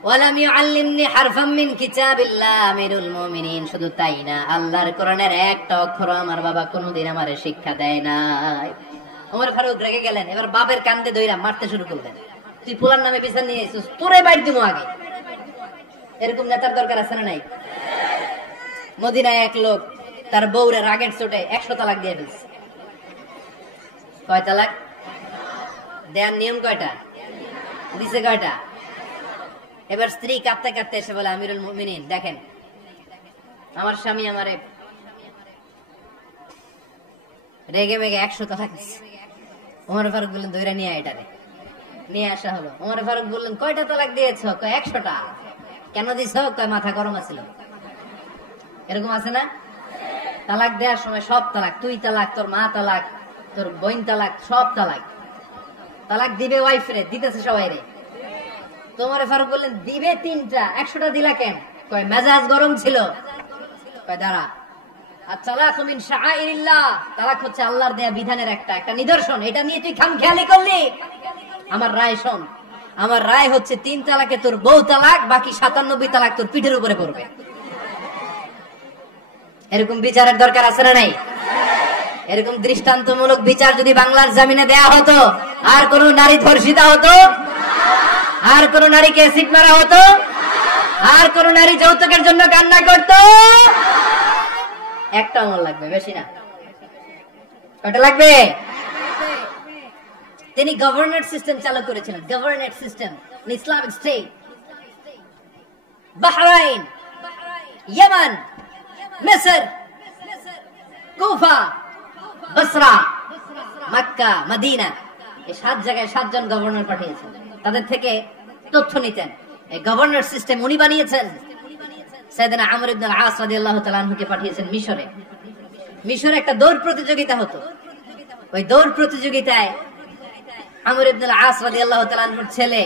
ওয়ালাম ইউআল্লিমনি হারফাম মিন কিতাবিল্লাহ আমিরুল মুমিনিন। শুধু তাই না, আল্লাহর কোরআনের একটা অক্ষর আমার বাবা কোনোদিন আমারে শিক্ষা দেয় নাই। ওমর ফারুক রেগে গেলেন, এবার বাপের কান্দে ধইরা মারতে শুরু করলেন। তুই ফুলার নামে বিচার নিয়ে এসেছিস, তোরে বাইর দিমু আগে। এরকম নেতার দরকার আছে না নাই? মদিনায় এক লোক তার বউরে রাগের চোটে 100 তালাক দিয়ে ফেলছে। কয় তালাক দেয়ার নিয়ম কয়টা? দিছে কয়টা? এবার স্ত্রী কাঁদতে কাঁদতে এসে বলে, আমিরুল মুমিনিন দেখেন, আমার স্বামী আমারে রেগে মেগে 100 তালাক দিচ্ছে। ওমর ফারুক বললেন, ধইরা নিয়ে এটারে। নিয়ে আসা হলো। ওমর ফারুক বললেন, কয়টা তালাক দিয়েছ? কয় 100টা। কেন দিছ? কয় মাথা গরম আছিল। এরকম আছে না? তালাক দেওয়ার সময় সব তালাক, তুই তালাক, তোর মা তালাক, তোর বোন তালাক, সব তালাক। তালাক দিবে ওয়াইফ রে, দিতেছে সবাই রে। তোমার ফারুক বললেন, দিবে 3টা, 100টা দিলা কেন? কয় মেজাজ গরম ছিল। কয় দাঁড়া, আত-তালাকু মিন শাআইরিল্লাহ, তালাক হচ্ছে আল্লাহর দেয়া বিধানের একটা নিদর্শন। এটা নিয়ে তুই খামখেয়ালি করলি। আমার রায় শোন, আমার রায় হচ্ছে 3 তালাকে তোর বউ তালাক, বাকি 97 তালাক তোর পিঠের উপরে পড়বে। এরকম বিচারের দরকার আছে না নাই? এরকম দৃষ্টান্তমূলক বিচার যদি বাংলার জমিনে দেয়া হতো, আর কোন নারী ধর্ষিতা হতো, আর কোন নারীকে অ্যাসিড মারা হতো, আর কোন নারী যৌতুকের জন্য কান্না করতো? একটা আমল লাগবে, বেশি না। কয়টা লাগবে? তিনি গভর্নর সিস্টেম চালু করেছিলেন। Governor system, Islamic state. Bahrain, Yemen, মিসর, কুফা, বসরা, মক্কা, মদিনা, এই 7 জায়গায় 7 জন গভর্নর পাঠিয়েছেন। তাদের থেকে তথ্য নিতেন। এই গভর্নর সিস্টেম উনি বানিয়েছেন। সাইয়েদনা আমর ইবনে আল-আস রাদিয়াল্লাহু তাআলা আনহুকে পাঠিয়েছেন মিশরে। মিশরে একটা দৌড় প্রতিযোগিতা হতো। ওই দৌড় প্রতিযোগিতায় আমর ইবনে আল-আস রাদিয়াল্লাহু তাআলা আনহুর ছেলে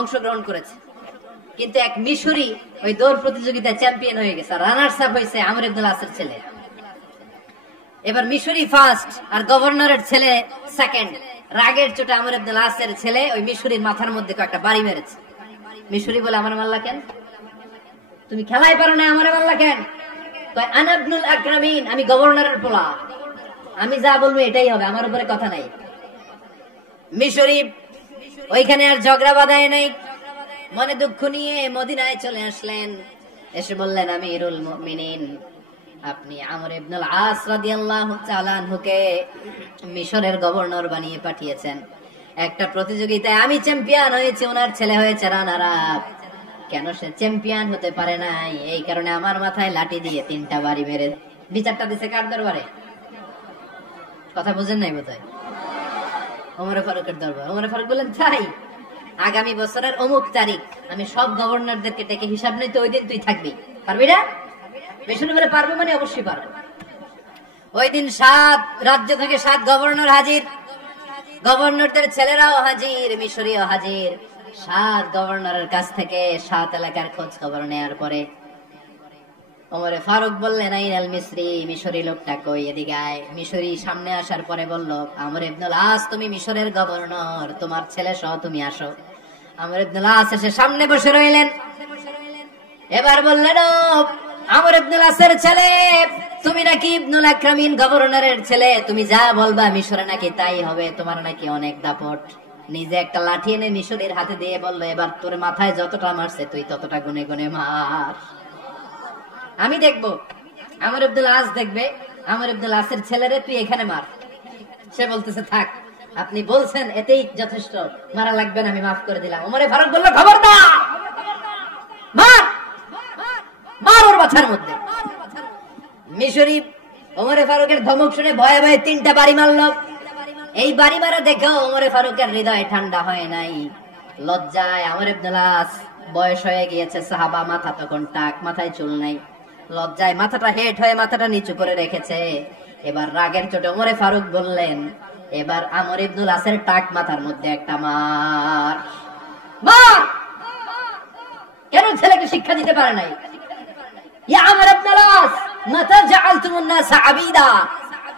অংশগ্রহণ করেছে। কিন্তু এক মিশরি ওই দৌড় প্রতিযোগিতায় চ্যাম্পিয়ন হয়ে গেছে। রানার্স আপ হয়েছে আমর ইবনে আল-আসের ছেলে। এবার মিশরি ফার্স্ট আর গভর্নরের ছেলে সেকেন্ড। রাগের চোটে আমর ইবনে আল-আসের ছেলে ওই মিশরির মাথার মধ্যে একটা বাড়ি মেরেছে। মিশরি বলে, আমার মাল্লা কেন? তুমি খেলাই পারো না, আমার মাল্লা কেন? কয়, আনা ইবনুল আকরামিন, আমি গভর্নরের পোলা, আমি যা বলবো এটাই হবে, আমার উপরে কথা নাই। মিশরি ওইখানে আর ঝগড়া বাঁধায় নাই। মনে দুঃখ নিয়ে মদিনায় চলে আসলেন। এসে বললেন, আমিরুল মুমিনিন, আপনি আমর ইবনুল আস রাদিয়াল্লাহু তাআলা আনহুকে মিশরের গভর্নর বানিয়ে পাঠিয়েছেন। একটা প্রতিযোগিতায় আমি চ্যাম্পিয়ন হয়েছি, ওনার ছেলে হয়েছে রানার আপ। কেন সে চ্যাম্পিয়ন হতে পারে নাই? এই কারণে আমার মাথায় লাঠি দিয়ে 3টা বাড়ি মেরে। বিচারটা দিছে কার দরবারে? কথা বুঝেন নাই বোধহয়? ওমর ফারুকের দরবার। ওমর ফারুক বললেন, তাই আগামী বছরের অমুক তারিখ আমি সব গভর্নরদেরকে ডেকে হিসাব নেই, তো ওই দিন তুই থাকবি, পারবি না? মিশরে বলে, পারবো মানে অবশ্যই পারবো। ওই দিন 7 রাজ্য থেকে 7 গভর্নর হাজির। গভর্নরদের ছেলেরাও হাজির, মিশরীয় হাজির। 7 গভর্নরের কাছ থেকে 7 এলাকার খোঁজ খবর নেয়ার পরে ওমরে ফারুক বললেন, আইনাল মিসরি, মিশরি লোকটা কই, এদিকে আয়। মিশরি সামনে আসার পরে বলল, আমর ইবনুল আস, তুমি মিশরের গভর্নর, তোমার ছেলে সহ তুমি আসো। আমর ইবনুল আস এসে সামনে বসে রইলেন। এবার বললেন, আমর ইবনুল আসের ছেলে, তুমি নাকি ইবনুল আকরামিন গভর্নরের ছেলে, তুমি যা বলবা মিশরে নাকি তাই হবে, তোমার নাকি অনেক দাপট। নিজে একটা লাঠি এনে মিশরের হাতে দিয়ে বলল, এবার তোর মাথায় যতটা মারছে তুই ততটা গুনে গুনে মার, আমি দেখবো। আমর ইবনুল আস দেখবে, আমর ইবনুল আসের ছেলেরে তুই এখানে মার। সে বলতেছে, থাক, আপনি বলছেন এতেই যথেষ্ট, মারা লাগবে না, আমি মাফ করে দিলাম। ওমরে ফারুক বলল, খবরদার, মার, মার ওর মাথার মধ্যে। মিশরি ওমরে ফারুকের ধমক শুনে ভয়ে ভয়ে 3টা বাড়ি মারল। এই বাড়ি মারা দেখো ওমরে ফারুকের হৃদয় ঠান্ডা হয় নাই। লজ্জায় আমর ইবনুল আস, বয়স হয়ে গিয়েছে সাহাবা, মাথা তখন টাক, মাথায় চুল নাই। লজ্জায় মাথাটা হেট হয়ে মাথাটা নিচু করে রেখেছে। এবার রাগের চোটে ওমরে ফারুক বললেন, এবার আমর ইবনুল আসের টাক মাথার মধ্যে একটা মার। মার! কেন ছেলেকে শিক্ষা দিতে পারে নাই? ইয়া আমর ইবনুল আস, মাতা জাআলতুমুন নাস আবিদা,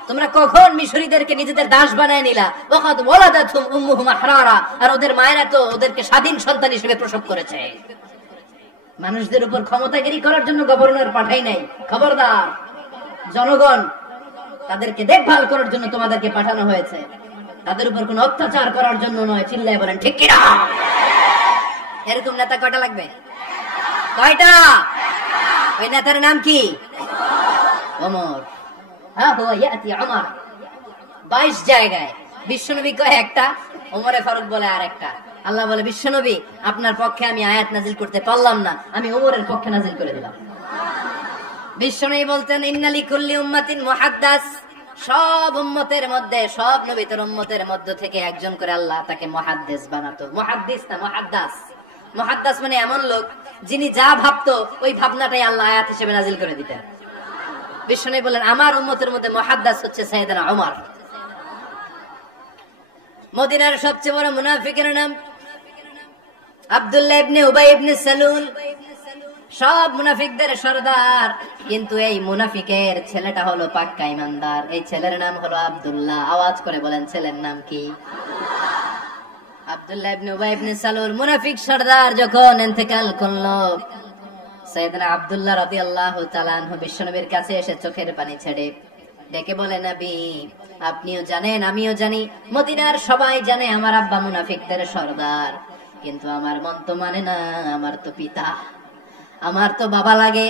তোমরা কখন মিশরীদেরকে নিজেদের দাস বানায় নিলা? ওয়াকাদ ওয়ালাদাতুহুম উম্মুহুম আহরারা, আর ওদের মায়েরা তো ওদেরকে স্বাধীন সন্তান হিসেবে প্রসব করেছে। মানুষদের উপর ক্ষমতাগিরি করার জন্য গভর্নর পাঠাই নাই। খবরদার, জনগণ তাদেরকে দেখভাল করার জন্য তোমাদেরকে পাঠানো হয়েছে, তাদের উপর কোন অত্যাচার করার জন্য নয়। চিল্লায় বলেন ঠিক কিনা? এরকম নেতা কয়টা লাগবে? কয়টা? ওই নেতার নাম কি? ওমর। হ্যাঁ, হুয়া ইয়াতি ওমর। 22 জায়গায় বিশ্বনবী কয় একটা, ওমরে ফারুক বলে আর একটা। আল্লাহ বলে, বিশ্বনবী আপনার পক্ষে আমি আয়াত নাজিল করতে পারলাম না, আমি ওমরের পক্ষে নাজিল করে দিলাম। বিশ্বনবী বলতেন, ইন্না লিকুল্লি উম্মাতিন মুহাদ্দাস, সব উম্মতের মধ্যে, সব নবীর উম্মতের মধ্য থেকে একজন করে আল্লাহ তাকে মুহাদ্দিস বানাতো। মুহাদ্দিস না, মুহাদ্দাস। মুহাদ্দাস মানে এমন লোক যিনি যা ভাবতো ওই ভাবনাটাই আল্লাহ আয়াত হিসেবে নাজিল করে দিতেন। বিশ্বনবী বলেন, আমার উম্মতের মধ্যে মুহাদ্দাস হচ্ছে সাইয়েদনা ওমর। মদিনার সবচেয়ে বড় মুনাফিকের নাম আব্দুল্লাহ ইবনে উবাই ইবনে সালুল। সব মুনাফিকদের সরদার, কিন্তু এই মুনাফিকের ছেলেটা হলো পাক্কা ইমানদার। এই ছেলের নাম হলো আব্দুল্লাহ। আওয়াজ করে বলেন, ছেলের নাম কি? আব্দুল্লাহ ইবনে উবাই ইবনে সালুল। মুনাফিক সরদার যখন ইন্তেকাল করলো, সাইয়েদনা আব্দুল্লাহ রাদিয়াল্লাহু তাআলা আনহু বিশ্বনবীর কাছে এসে চোখের পানি ছেড়ে ডেকে বলে, নবী আপনিও জানেন, আমিও জানি, মদিনার সবাই জানে আমার আব্বা মুনাফিকদের সরদার, কিন্তু আমার মন তো মানে না, আমার তো পিতা, আমার তো বাবা লাগে,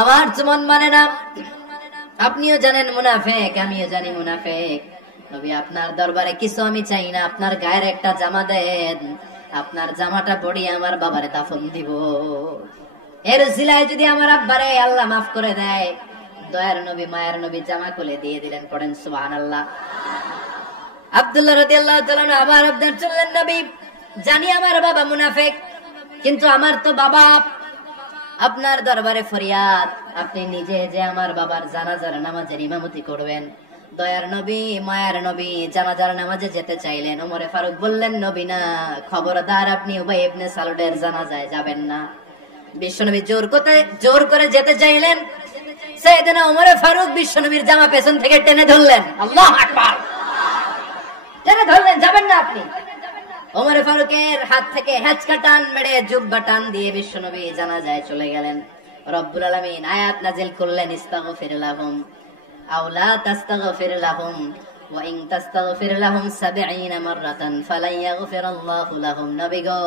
আমার তো মন মানে না। আপনিও জানেন মুনাফিক, আমিও জানি মুনাফিক। নবী আপনার দরবারে কিছু আমি চাই না, আপনার গায়ের একটা জামা দেন, আপনার জামাটা পরিয়ে আমার বাবারে দাফন দিব। এর উসিলায় যদি আমার আব্বারে আল্লাহ মাফ করে দেয়, দয়ার নবী মায়ের নবী জামা খুলে দিয়ে দিলেন। পড়েন সুবহানাল্লাহ। আব্দুল্লাহ রাদিয়াল্লাহু তাআলা আবার আবদার চললেন, নবী জানি আমার বাবা মুনাফিক, কিন্তু আমার তো বাবা, আপনার দরবারে ফরিয়াদ, আপনি নিজে যে আমার বাবার জানাজার নামাজের ইমামতি করবেন। দয়ার নবী মায়ের নবী জানাজার নামাজে যেতে চাইলেন। ওমরে ফারুক বললেন, নবী না, খবরদার আপনি উবাই ইবনে সালুলের জানাজায় যাবেন না। বিশ্বনবী জোর করে যেতে চাইলেন। সাইয়েদনা ওমরে ফারুক বিশ্বনবীর জামা পেছন থেকে টেনে ধরলেন। আল্লাহু আকবার। টেনে ধরলেন, যাবেন না আপনি। ওমরে ফারুকের হাত থেকে হেঁচকা টান মেরে জুব্বা টান দিয়ে বিশ্বনবী জানাজায় চলে গেলেন। রব্বুল আলামিন আয়াত নাজিল করলেন, ইস্তাগফির লাহুম আও লা তাস্তাগফির লাহুম ওয়া ইন তাস্তাগফির লাহুম ৭০ মাররাতান ফালান ইয়াগফিরাল্লাহু লাহুম। নবী গো,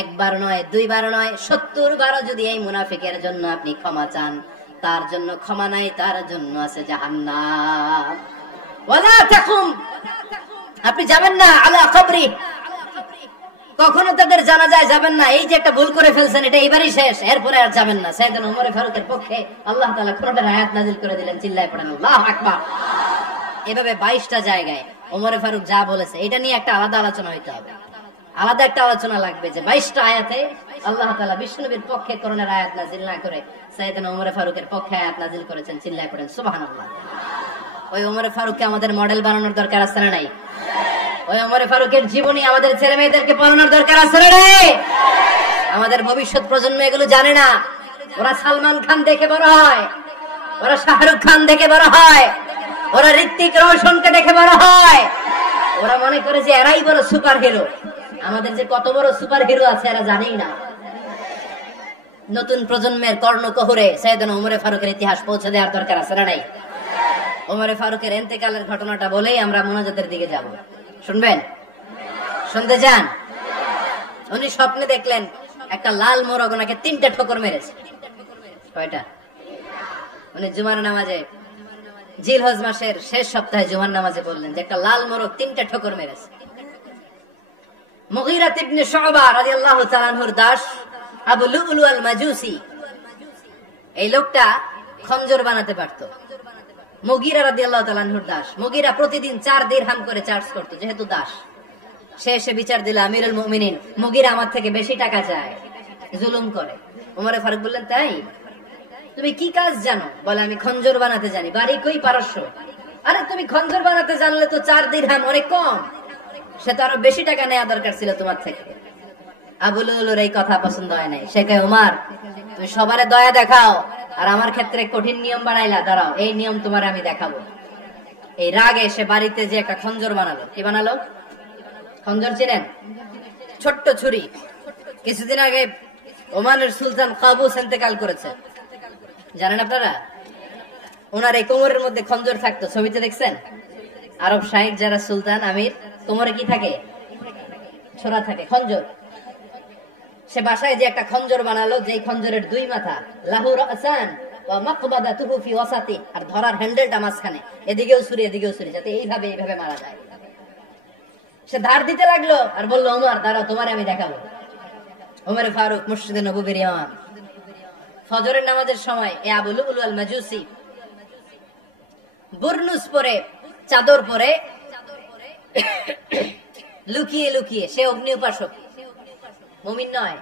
একবার নয়, দুইবার নয়, ৭০ বারও যদি এই মুনাফিকের জন্য আপনি ক্ষমা চান, তার জন্য ক্ষমা নাই, তার জন্য আছে জাহান্নাম। ওয়ালা তাকুম, আপনি যাবেন না আলা কবরি, কখনো তাদের জানাজায় যাবেন না। এই যে একটা ভুল করে ফেলছেন, এটা এবারই শেষ, এরপরে আর যাবেন না। সাইয়েদনা ওমর ফারুকের পক্ষে আল্লাহ তাআলা কোরআনের আয়াত নাযিল করে দিলেন। চিল্লায় পড়েন আল্লাহু আকবার। এভাবে 22টা জায়গায় ওমর ফারুক যা বলেছে, এটা নিয়ে একটা আলাদা আলোচনা হইতে হবে, আলাদা একটা আলোচনা লাগবে যে 22টা আয়াতে আল্লাহ তাআলা বিশ্বনবীর পক্ষে কোরআনের আয়াত নাযিল না করে সাইয়েদনা ওমর ফারুকের পক্ষে আয়াত নাযিল করেছেন। চিল্লায় পড়েন সুবহানাল্লাহ। ওই ওমর ফারুককে আমাদের মডেল বানানোর দরকার আছে না নাই? ওই ওমর ফারুকের জীবনী আমাদের ছেলে মেয়েদেরকে পড়ানোর দরকার আছে না নাই? আমাদের ভবিষ্যৎ প্রজন্ম এগুলো জানে না। ওরা সালমান খান দেখে বড় হয়, ওরা শাহরুখ খান দেখে বড় হয়, ওরা ঋত্বিক রোশনকে দেখে বড় হয়। ওরা মনে করে যে এরাই বড় সুপার হিরো। আমাদের যে কত বড় সুপার হিরো আছে এরা জানেই না। নতুন প্রজন্মের কর্ণকহরে সাইয়েদনা ওমর ফারুকের ইতিহাস পৌঁছে দেওয়ার দরকার আছে না নাই? ওমর ফারুকের ইন্তেকালের ঘটনাটা বলেই আমরা মুনাজাতের দিকে যাব। শুনবেন? শুনতে যান। উনি স্বপ্নে দেখলেন একটা লাল মোরগ ওনাকে 3টা ঠোকর মেরেছে। কয়টা? উনি জুমার নামাজে, জিলহজ মাসের শেষ সপ্তাহে জুমার নামাজে বললেন যে একটা লাল মোরগ 3টা ঠোকর মেরেছে। মুগীরা ইবনে শুবা রাদিয়াল্লাহু তাআলা আনহুর দাস আবু লুলু আল মাজুসি, এই লোকটা খঞ্জর বানাতে পারতো। মুগীরা রাদিয়াল্লাহু তাআলা আনহুর দাস। মুগীরা প্রতিদিন 4 দিরহাম করে চার্জ করতো, যেহেতু দাস। সে এসে বিচার দিল, আমিরুল মুমিনিন, মুগীরা আমার থেকে বেশি টাকা চায়, জুলুম করে। ওমর ফারুক বললেন, তাই? তুমি কি কাজ জানো? বলে, আমি খঞ্জর বানাতে জানি। বাড়ি কই? পারস্য। আরে তুমি খঞ্জর বানাতে জানলে তো 4 দিরহাম অনেক কম, সে তো আরো বেশি টাকা নেওয়া দরকার ছিল তোমার থেকে। আবু লুলুর এই কথা পছন্দ হয় নাই। সে কয়, ওমর তুমি সবারে দয়া দেখাও আর আমার ক্ষেত্রে কঠিন নিয়ম বানাইলা, দাঁড়াও এই নিয়ম তোমার আমি দেখাবো। এই রাগে সে বাড়িতে যে একটা খঞ্জর বানালো। কি বানালো? খঞ্জর চেনেন? ছোট্ট ছুরি। কিছুদিন আগে ওমানের সুলতান কাবুস ইন্তেকাল করেছে, জানেন আপনারা? ওনার এই কোমরের মধ্যে খঞ্জর থাকতো, ছবিতে দেখছেন? আরব শাহিক যারা সুলতান আমির, কোমরে কি থাকে? ছোরা থাকে, খঞ্জর। সে বাসায় যে একটা খঞ্জর বানালো, যে খঞ্জরের দুই মাথা, লাহু রাসান ওয়া মাকবাদাতুহু ফি ওয়াসাতি, আর ধরার হ্যান্ডেলটা মাঝখানে, এদিকেও ছুরি এদিকেও ছুরি, যাতে এইভাবে মারা যায়। সে ধার দিতে লাগলো আর বলল, ওমর দাঁড়াও, তোমারে আমি দেখাবো। ওমর ফারুক মসজিদে নববীর ইমাম, ফজরের নামাজের সময় এ আবু লুলু আল মাজুসি বুরনুস পরে, চাদর পরে, লুকিয়ে লুকিয়ে, সে অগ্নি উপাসক, মুমিন নয়।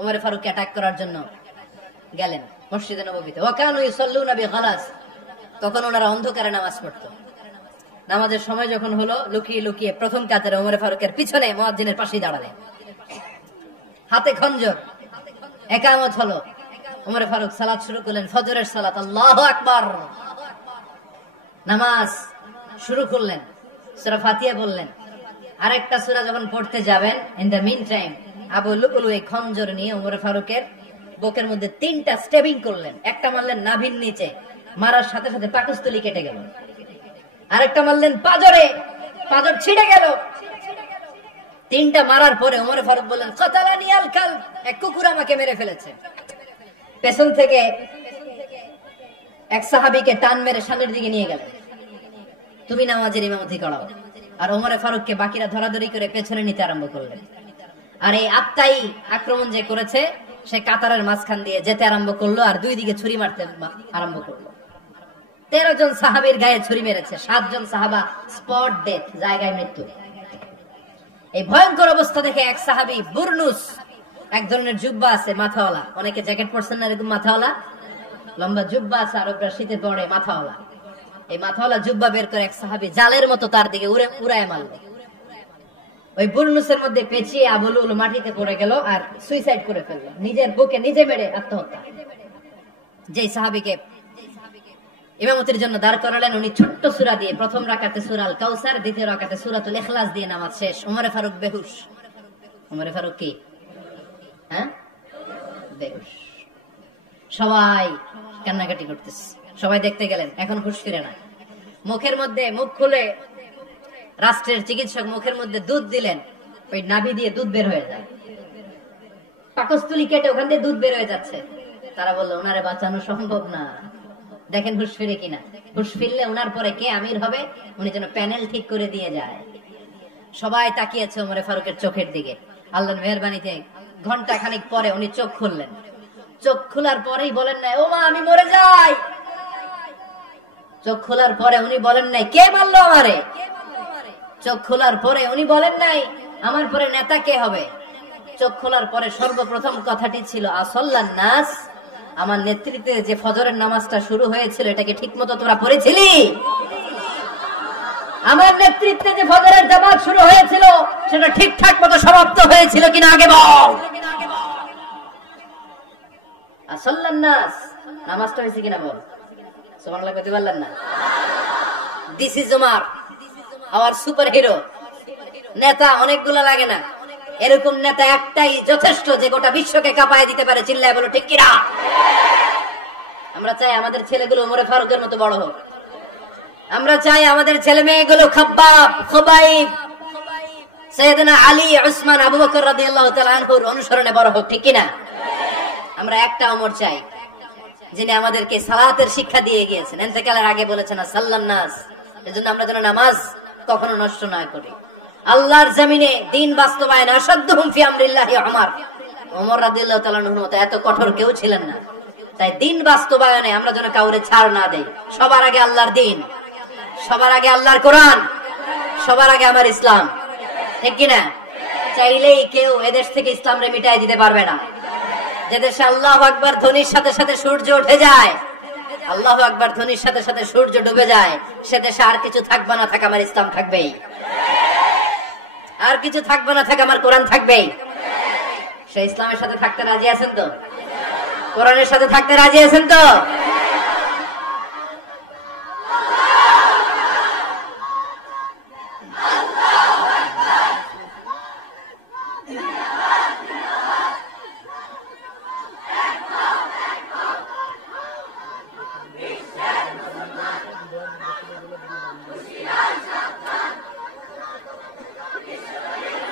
ওমর ফারুক অ্যাটাক করার জন্য গেলেন মসজিদে নববীতে। ওয়াকানু ইউসাল্লুনা বিগালাস, তখন ওনারা অন্ধকারে নামাজ পড়তো। নামাজের সময় যখন হলো, লুকিয়ে লুকিয়ে প্রথম কাতারে ওমর ফারুকের পিছনে মুয়াজ্জিনের পাশেই দাঁড়ালেন, হাতে খঞ্জর। একামত হলো, ওমর ফারুক সালাত শুরু করলেন, ফজরের সালাত, আল্লাহু আকবার। নামাজ শুরু করলেন, সূরা ফাতিহা বললেন। আরেকটা সূরা যখন পড়তে যাবেন, in the mean time Abu লুলু এই খঞ্জর নিয়ে ওমর ফারুকের বুকের মধ্যে 3টা স্টেবিং করলেন। একটা মারলেন নাভির নিচে, মারার সাথে সাথে পাকস্থলী কেটে গেল। আরেকটা মারলেন পাজরে, পাজর ছিঁড়ে গেল। 3টা মারার পরে ওমর ফারুক বললেন, কাতালানি আল কালব, এক কুকুর আমাকে মেরে ফেলেছে। পেছন থেকে এক সাহাবীকে টান মেরে সামনের দিকে নিয়ে গেলেন, তুমি নামাজের ইমামতি করাও। আর ওমর ফারুককে বাকিরা ধরাধরি করে পেছনে নিতে আরম্ভ করলেন। আর এই আত্মাই আক্রমণ যে করেছে, সে কাতারের মাঝখান দিয়ে যেতে আরম্ভ করলো, আর দুই দিকে ছুরি মারতে আরম্ভ করলো। 13 জন সাহাবীর গায়ে ছুরি মেরেছে, 7 জন সাহাবা স্পট ডেথ, জায়গায় মৃত্যু। এই ভয়ঙ্কর অবস্থা দেখে এক সাহাবী বুরনুস, এক ধরনের জুব্বা আছে মাথাওয়ালা, অনেকে জ্যাকেট পরছেন না এরকম মাথাওয়ালা, লম্বা জুব্বা আছে, আরবরা শীতে পরে মাথাওয়ালা, এই মাথাওয়ালা জুব্বা বের করে এক সাহাবী জালের মতো তার দিকে উড়ায় মারল। ওই বুরনুসের মধ্যে পেঁচিয়ে আবু লুলু মাটিতে পড়ে গেল আর সুইসাইড করে ফেললো, নিজের বুকে নিজে মেরে আত্মহত্যা। যেই সাহাবীকে ইমামতির জন্য দাঁড় করালেন, উনি ছোট্ট সূরা দিয়ে, প্রথম রাকাতে সূরা আল কাউসার, দ্বিতীয় রাকাতে সূরাতুল ইখলাস দিয়ে নামাজ শেষ। ওমর ফারুক বেহুশ। ওমর ফারুক কি? হ্যাঁ, বেহুশ। সবাই কান্নাকাটি করতেছে, সবাই দেখতে গেলেন, এখন হুঁশ ফিরে না। মুখের মধ্যে, মুখ খুলে রাষ্ট্রের চিকিৎসক মুখের মধ্যে দুধ দিলেন, ওই নাভি দিয়ে দুধ বের হয়ে যায়, পাকস্থলী কেটে ওখান দিয়ে দুধ বের হয়ে যাচ্ছে। তারা বললো, ওনারে বাঁচানো সম্ভব না, দেখেন হুঁশ ফিরে কিনা। হুঁশ ফিরলে ওনার পরে কে আমির হবে, উনি যেন প্যানেল ঠিক করে দিয়ে যায়। সবাই তাকিয়েছে ওমর ফারুকের চোখের দিকে। আল্লাহর মেহেরবানিতে ঘন্টা খানিক পরে উনি চোখ খুললেন। চোখ খোলার পরেই বলেন নাই, ও মা আমি মরে যাই। চোখ খোলার পরে উনি বলেন নাই, কে মারলো আমারে। চোখ খোলার পরে উনি বলেন নাই, আমার পরে নেতা কে হবে। চোখ খোলার পরে সর্বপ্রথম কথাটি ছিল, আসল্লান নাস, আমার নেতৃত্বে যে ফজরের নামাজটা শুরু হয়েছিল, এটাকে ঠিক মতো তোরা পড়েছিলি? আমার নেতৃত্বে যে ফজরের জামাত শুরু হয়েছিল, সেটা ঠিকঠাক মতো সমাপ্ত হয়েছিল কিনা আগে বল। আসল্লান নাস, নামাজটা হয়েছে কিনা বল। সুবহানাল্লাহ কইতে পারলেন না? This is Omar, hour super hero. নেতা অনেকগুলো লাগে না, এরকম নেতা একটাই যথেষ্ট, যে গোটা বিশ্বকে কাঁপায় দিতে পারে। চিল্লায় বলো ঠিক কিনা? আমরা চাই আমাদের ছেলেগুলো ওমর ফারুকের মতো বড় হোক। আমরা চাই আমাদের ছেলে মেয়েগুলো খাব্বাব, খুবাইব, সাইয়েদনা আলী, উসমান, আবু বকর রাদিয়াল্লাহু তাআলা আনহুর অনুসরণে বড় হোক, ঠিক কিনা? আমরা একটা ওমর চাই, যিনি আমাদেরকে সালাতের শিক্ষা দিয়ে গিয়েছেন, ইন্তেকালের আগে বলেছেন সাল্লান নাস। এজন্য আমরা যেন নামাজ কখনো নষ্ট না করি। আল্লাহর জমিনে দিন বাস্তবায়ন আসাদ্দুহুম ফি আমরিল্লাহি ওমর। ওমর রাদিয়াল্লাহু তাআলা আনহুর মতো এত কঠোর কেউ ছিলেন না। তাই দিন বাস্তবায়নে আমরা যেন কাউরে ছাড় না দেই। সবার আগে আল্লাহর দিন, সবার আগে আল্লাহর কোরআন, সবার আগে আমার ইসলাম, ঠিক কিনা? চাইলেই কেউ এদেশ থেকে ইসলামরে মিটাই দিতে পারবে না। যে দেশে আল্লাহু আকবার ধ্বনির সাথে সাথে সূর্য উঠে যায়, আল্লাহু আকবার ধ্বনির সাথে সাথে সূর্য ডুবে যায়, সে দেশে আর কিছু থাকবে না থাক আমার ইসলাম থাকবেই, আর কিছু থাকবে না থাক আমার কোরআন থাকবেই। সে ইসলামের সাথে থাকতে রাজি আছেন তো? কোরআনের সাথে থাকতে রাজি আছেন তো?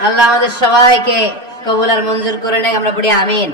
আল্লাহ আমাদের সবাইকে কবুল আর মঞ্জুর করে নেয়, আমরা পড়ি আমিন।